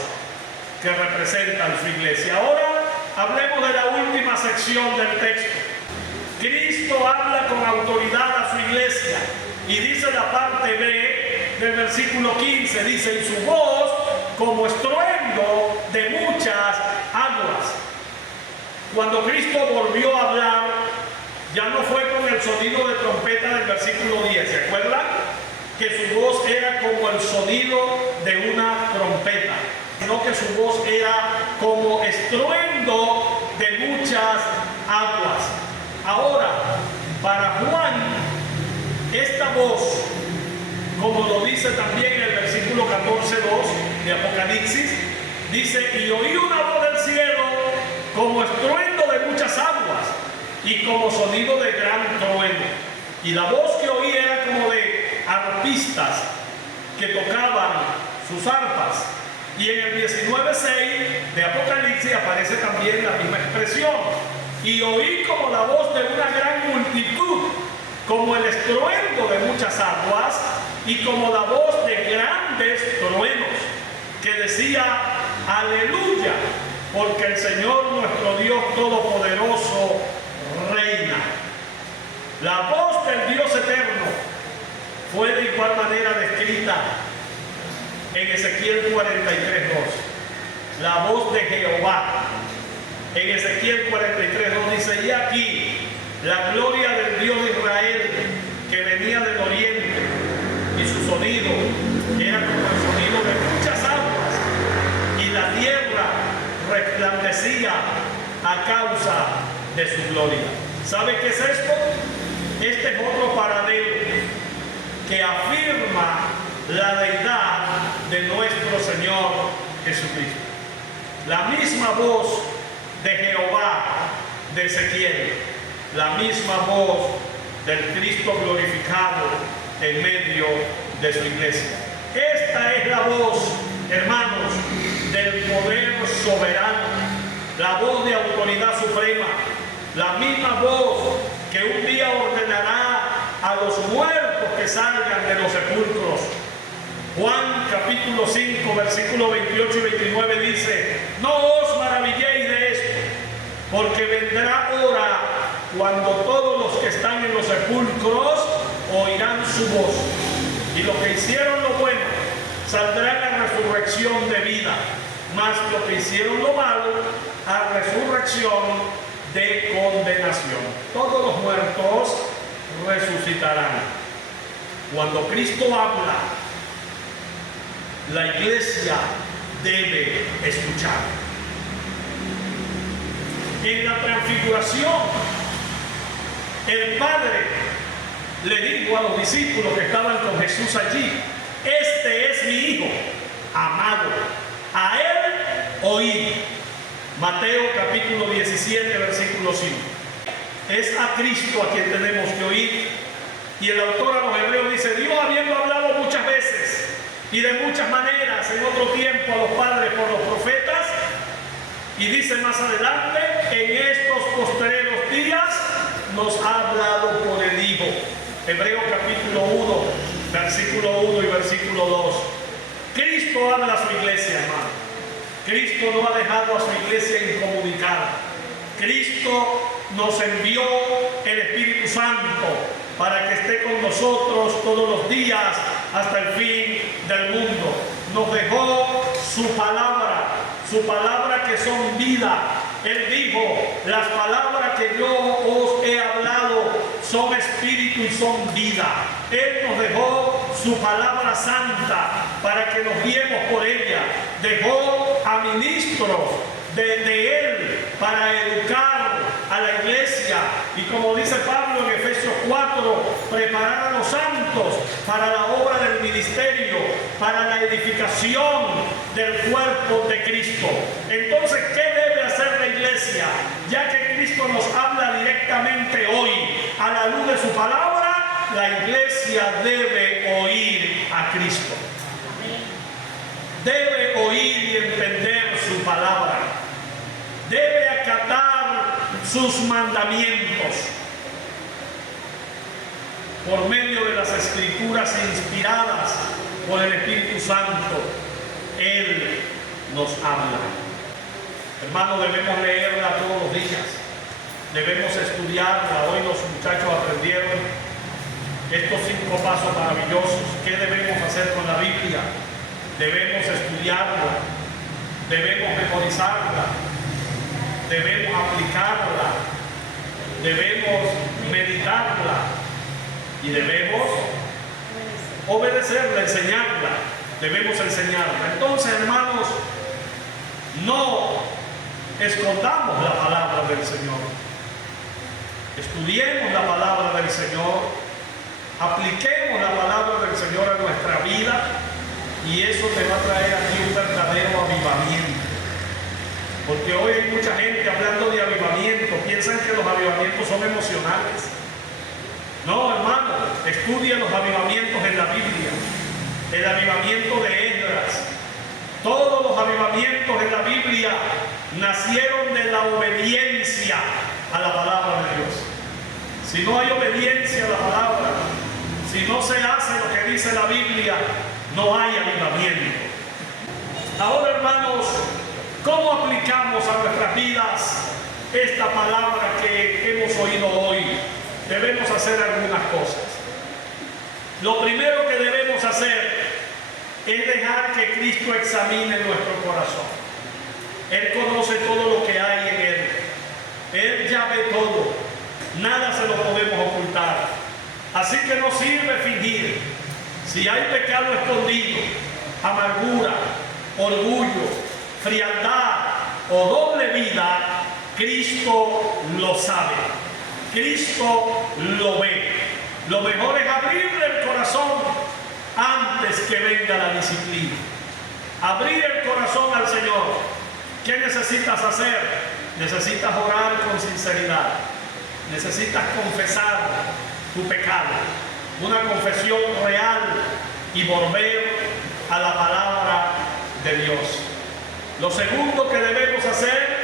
que representan su iglesia. Ahora hablemos de la última sección del texto. Cristo habla con autoridad a su iglesia y dice la parte B del versículo 15, dice, y su voz como estruendo de muchas aguas. Cuando Cristo volvió a hablar, ya no fue con el sonido de trompeta del versículo 10, ¿se acuerdan? Que su voz era como el sonido de una trompeta, sino que su voz era como estruendo de muchas aguas. Ahora, para Juan, esta voz, como lo dice también en el versículo 14:2 de Apocalipsis, dice, y oí una voz del cielo como estruendo de muchas aguas y como sonido de gran trueno. Y la voz que oí era como de arpistas que tocaban sus arpas. Y en el 19:6 de Apocalipsis aparece también la misma expresión. Y oí como la voz de una gran multitud, como el estruendo de muchas aguas y como la voz de grandes truenos, que decía, aleluya, porque el Señor nuestro Dios Todopoderoso reina. La voz del Dios eterno fue de igual manera descrita en Ezequiel 43:2. La voz de Jehová. En Ezequiel 43:2 dice: y aquí la gloria del Dios de Israel que venía del oriente, y su sonido era como el sonido de muchas aguas, y la tierra resplandecía a causa de su gloria. ¿Sabe qué es esto? Este es otro paralelo que afirma la deidad de nuestro Señor Jesucristo. La misma voz de Jehová de Ezequiel, la misma voz del Cristo glorificado en medio de su iglesia. Esta es la voz, hermanos, del poder soberano, la voz de autoridad suprema, la misma voz que un día ordenará a los muertos que salgan de los sepulcros. Juan capítulo 5, versículos 28 y 29 dice: no os maravilléis de esto, porque vendrá hora cuando todos los que están en los sepulcros oirán su voz, y los que hicieron lo bueno saldrán a resurrección de vida, mas los que hicieron lo malo a resurrección de condenación. Todos los muertos resucitarán. Cuando Cristo habla, la iglesia debe escuchar. En la transfiguración, el Padre le dijo a los discípulos que estaban con Jesús allí: este es mi Hijo amado, a él oíd. Mateo capítulo 17, versículo 5. Es a Cristo a quien tenemos que oír. Y el autor a los hebreos dice: Dios, habiendo hablado muchas veces y de muchas maneras en otro tiempo a los padres por los profetas, y dice más adelante: en estos postreros días nos ha hablado por el Hijo. Hebreos capítulo 1, versículo 1 y versículo 2. Cristo habla a su iglesia, hermano. Cristo no ha dejado a su iglesia incomunicada. Cristo nos envió el Espíritu Santo para que esté con nosotros todos los días hasta el fin del mundo. Nos dejó su palabra que son vida. Él dijo: las palabras que yo os he hablado son espíritu y son vida. Él nos dejó su palabra santa para que nos guiemos por ella. Dejó a ministros de Él para educar a la iglesia. Y como dice Pablo en Efesios 4, preparar a los santos para la obra del ministerio, para la edificación del cuerpo de Cristo. Entonces, ¿qué debe hacer la iglesia? Ya que Cristo nos habla directamente hoy a la luz de su palabra, la iglesia debe oír a Cristo. Debe oír y entender su palabra. Debe acatar sus mandamientos. Por medio de las escrituras inspiradas por el Espíritu Santo, Él nos habla. Hermanos, debemos leerla todos los días. Debemos estudiarla. Hoy los muchachos aprendieron estos 5 pasos maravillosos. ¿Qué debemos hacer con la Biblia? Debemos estudiarla, debemos memorizarla, debemos aplicarla, debemos meditarla y debemos obedecerla, enseñarla. Debemos enseñarla. Entonces, hermanos, no escondamos la palabra del Señor. Estudiemos la palabra del Señor, apliquemos la palabra del Señor a nuestra vida, y eso te va a traer aquí un verdadero avivamiento. Porque hoy hay mucha gente hablando de avivamiento, piensan que los avivamientos son emocionales. No, hermano, estudia los avivamientos en la Biblia. El avivamiento de Esdras. Todos los avivamientos en la Biblia nacieron de la obediencia a la palabra de Dios. Si no hay obediencia a la palabra, si no se hace lo que dice la Biblia, no hay avivamiento. Ahora, hermanos, ¿Cómo aplicamos a nuestras vidas esta palabra que hemos oído hoy? Debemos hacer algunas cosas. Lo primero que debemos hacer es dejar que Cristo examine nuestro corazón. Él conoce todo lo que hay en Él. Él ya ve todo. Nada se lo podemos ocultar. Así que no sirve fingir. Si hay pecado escondido, amargura, orgullo, frialdad o doble vida, Cristo lo sabe. Cristo lo ve. Lo mejor es abrirle el corazón antes que venga la disciplina. Abrir el corazón al Señor. ¿Qué necesitas hacer? Necesitas orar con sinceridad. Necesitas confesar tu pecado. Una confesión real y volver a la palabra de Dios. Lo segundo que debemos hacer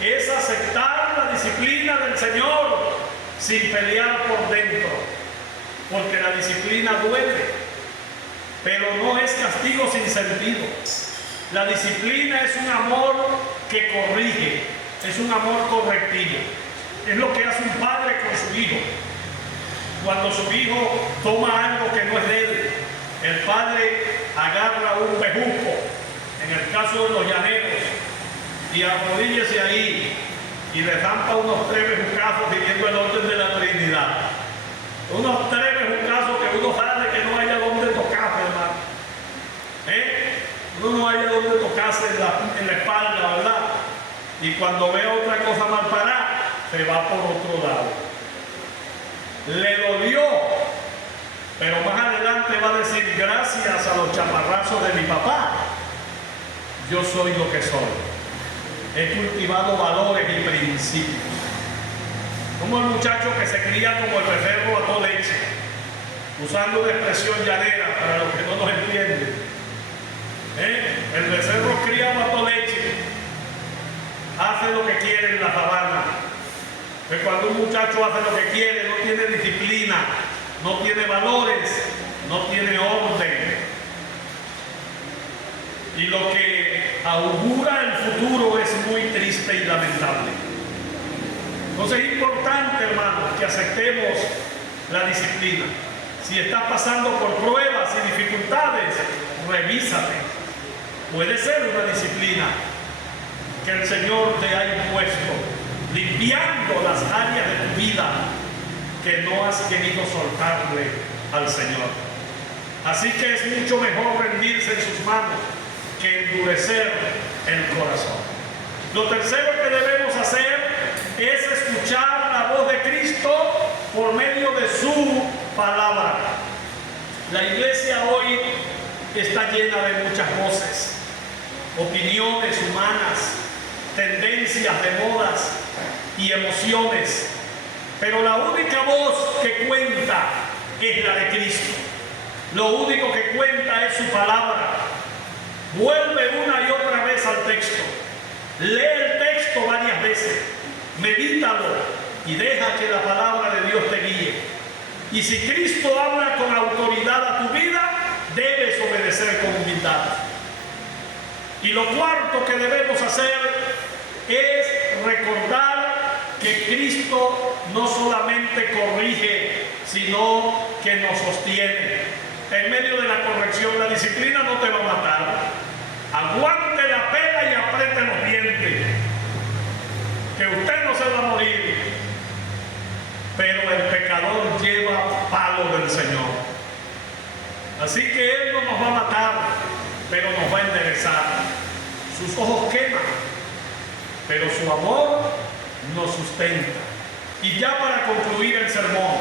es aceptar la disciplina del Señor sin pelear por dentro, porque la disciplina duele, pero no es castigo sin sentido. La disciplina es un amor que corrige, es un amor correctivo. Es lo que hace un padre con su hijo. Cuando su hijo toma algo que no es de él, el padre agarra un bejuco, en el caso de los llaneros, y arrodíllese ahí y le zampa unos 3 bejucazos siguiendo el orden de la Trinidad. Unos 3 bejucazos que uno sabe que no haya donde tocarse, hermano. Uno no haya donde tocarse en la espalda, ¿verdad? Y cuando vea otra cosa mal parada, se va por otro lado. Le dolió, pero más adelante va a decir: gracias a los chaparrazos de mi papá, yo soy lo que soy. He cultivado valores y principios. Como el muchacho que se cría como el becerro a toda leche, usando una expresión llanera para los que no nos entienden. El becerro criado a toda leche hace lo que quiere en la sabana. Pero cuando un muchacho hace lo que quiere, no tiene disciplina, no tiene valores, no tiene orden. Y lo que augura el futuro es muy triste y lamentable. Entonces es importante, hermanos, que aceptemos la disciplina. Si estás pasando por pruebas y dificultades, revísate. Puede ser una disciplina que el Señor te ha impuesto, limpiando las áreas de tu vida que no has querido soltarle al Señor. Así que es mucho mejor rendirse en sus manos que endurecer el corazón. Lo tercero que debemos hacer es escuchar la voz de Cristo por medio de su palabra. La iglesia hoy está llena de muchas voces, opiniones humanas, tendencias de modas y emociones, pero la única voz que cuenta es la de Cristo. Lo único que cuenta es su palabra. Vuelve una y otra vez al texto, lee el texto varias veces, medítalo y deja que la palabra de Dios te guíe. Y si Cristo habla con autoridad a tu vida, debes obedecer con humildad. Y lo cuarto que debemos hacer es recordar que Cristo no solamente corrige, sino que nos sostiene. En medio de la corrección, la disciplina no te va a matar. Aguante la pela y apriete los dientes, que usted no se va a morir. Pero el pecador lleva palo del Señor. Así que Él no nos va a matar, pero nos va a enderezar. Sus ojos queman, pero su amor nos sustenta. Y ya para concluir el sermón,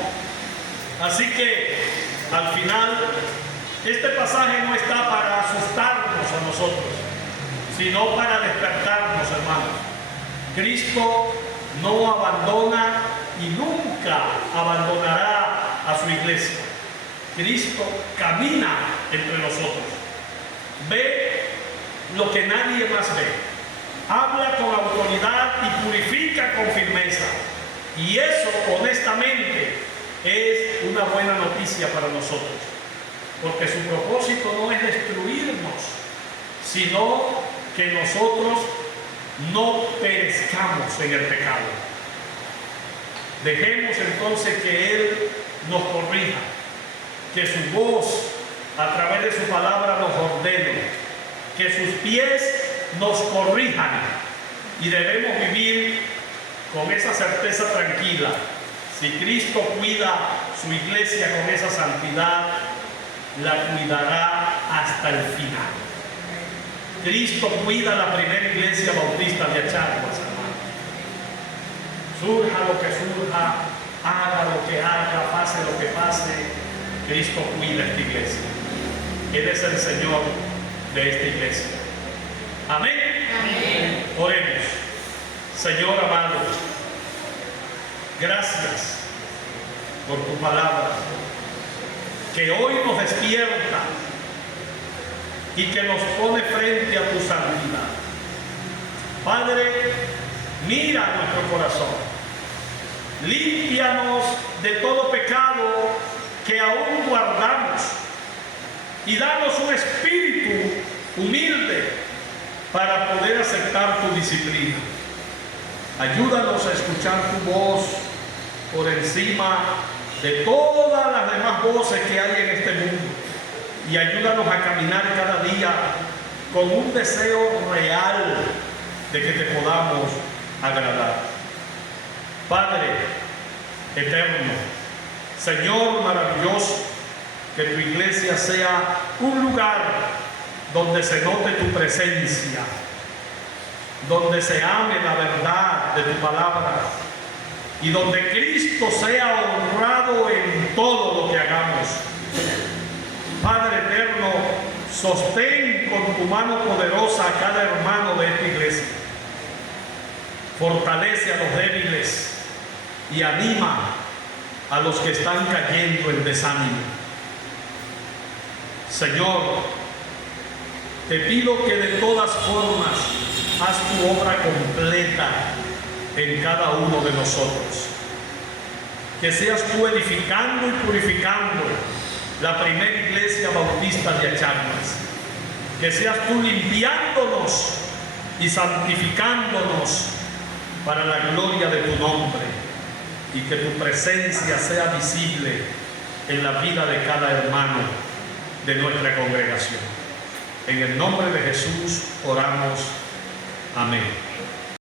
así que al final, este pasaje no está para asustarnos a nosotros, sino para despertarnos, hermanos. Cristo no abandona y nunca abandonará a su iglesia. Cristo camina entre nosotros, ve lo que nadie más ve, habla con autoridad y purifica con firmeza. Y eso, honestamente, es una buena noticia para nosotros, porque su propósito no es destruirnos, sino que nosotros no perezcamos en el pecado. Dejemos entonces que Él nos corrija, que su voz a través de su palabra nos ordene, que sus pies nos corrijan, y debemos vivir con esa certeza tranquila. Si Cristo cuida su iglesia con esa santidad, la cuidará hasta el final. Cristo cuida la primera iglesia bautista de Achaguas, hermanos. Surja lo que surja, haga lo que haga, pase lo que pase, Cristo cuida esta iglesia. Él es el Señor de esta iglesia. Amén. Amén. Oremos. Señor amado, gracias por tu palabra, que hoy nos despierta y que nos pone frente a tu santidad. Padre, mira nuestro corazón, límpianos de todo pecado que aún guardamos, y danos un espíritu humilde para poder aceptar tu disciplina. Ayúdanos a escuchar tu voz por encima de todas las demás voces que hay en este mundo, y ayúdanos a caminar cada día con un deseo real de que te podamos agradar. Padre eterno, Señor maravilloso, que tu iglesia sea un lugar donde se note tu presencia, donde se ame la verdad de tu palabra, y donde Cristo sea honrado en todo lo que hagamos. Padre eterno, sostén con tu mano poderosa a cada hermano de esta iglesia. Fortalece a los débiles y anima a los que están cayendo en desánimo. Señor, te pido que de todas formas haz tu obra completa en cada uno de nosotros. Que seas tú edificando y purificando la primera iglesia bautista de Achaguas. Que seas tú limpiándonos y santificándonos para la gloria de tu nombre, y que tu presencia sea visible en la vida de cada hermano de nuestra congregación. En el nombre de Jesús oramos. Amén.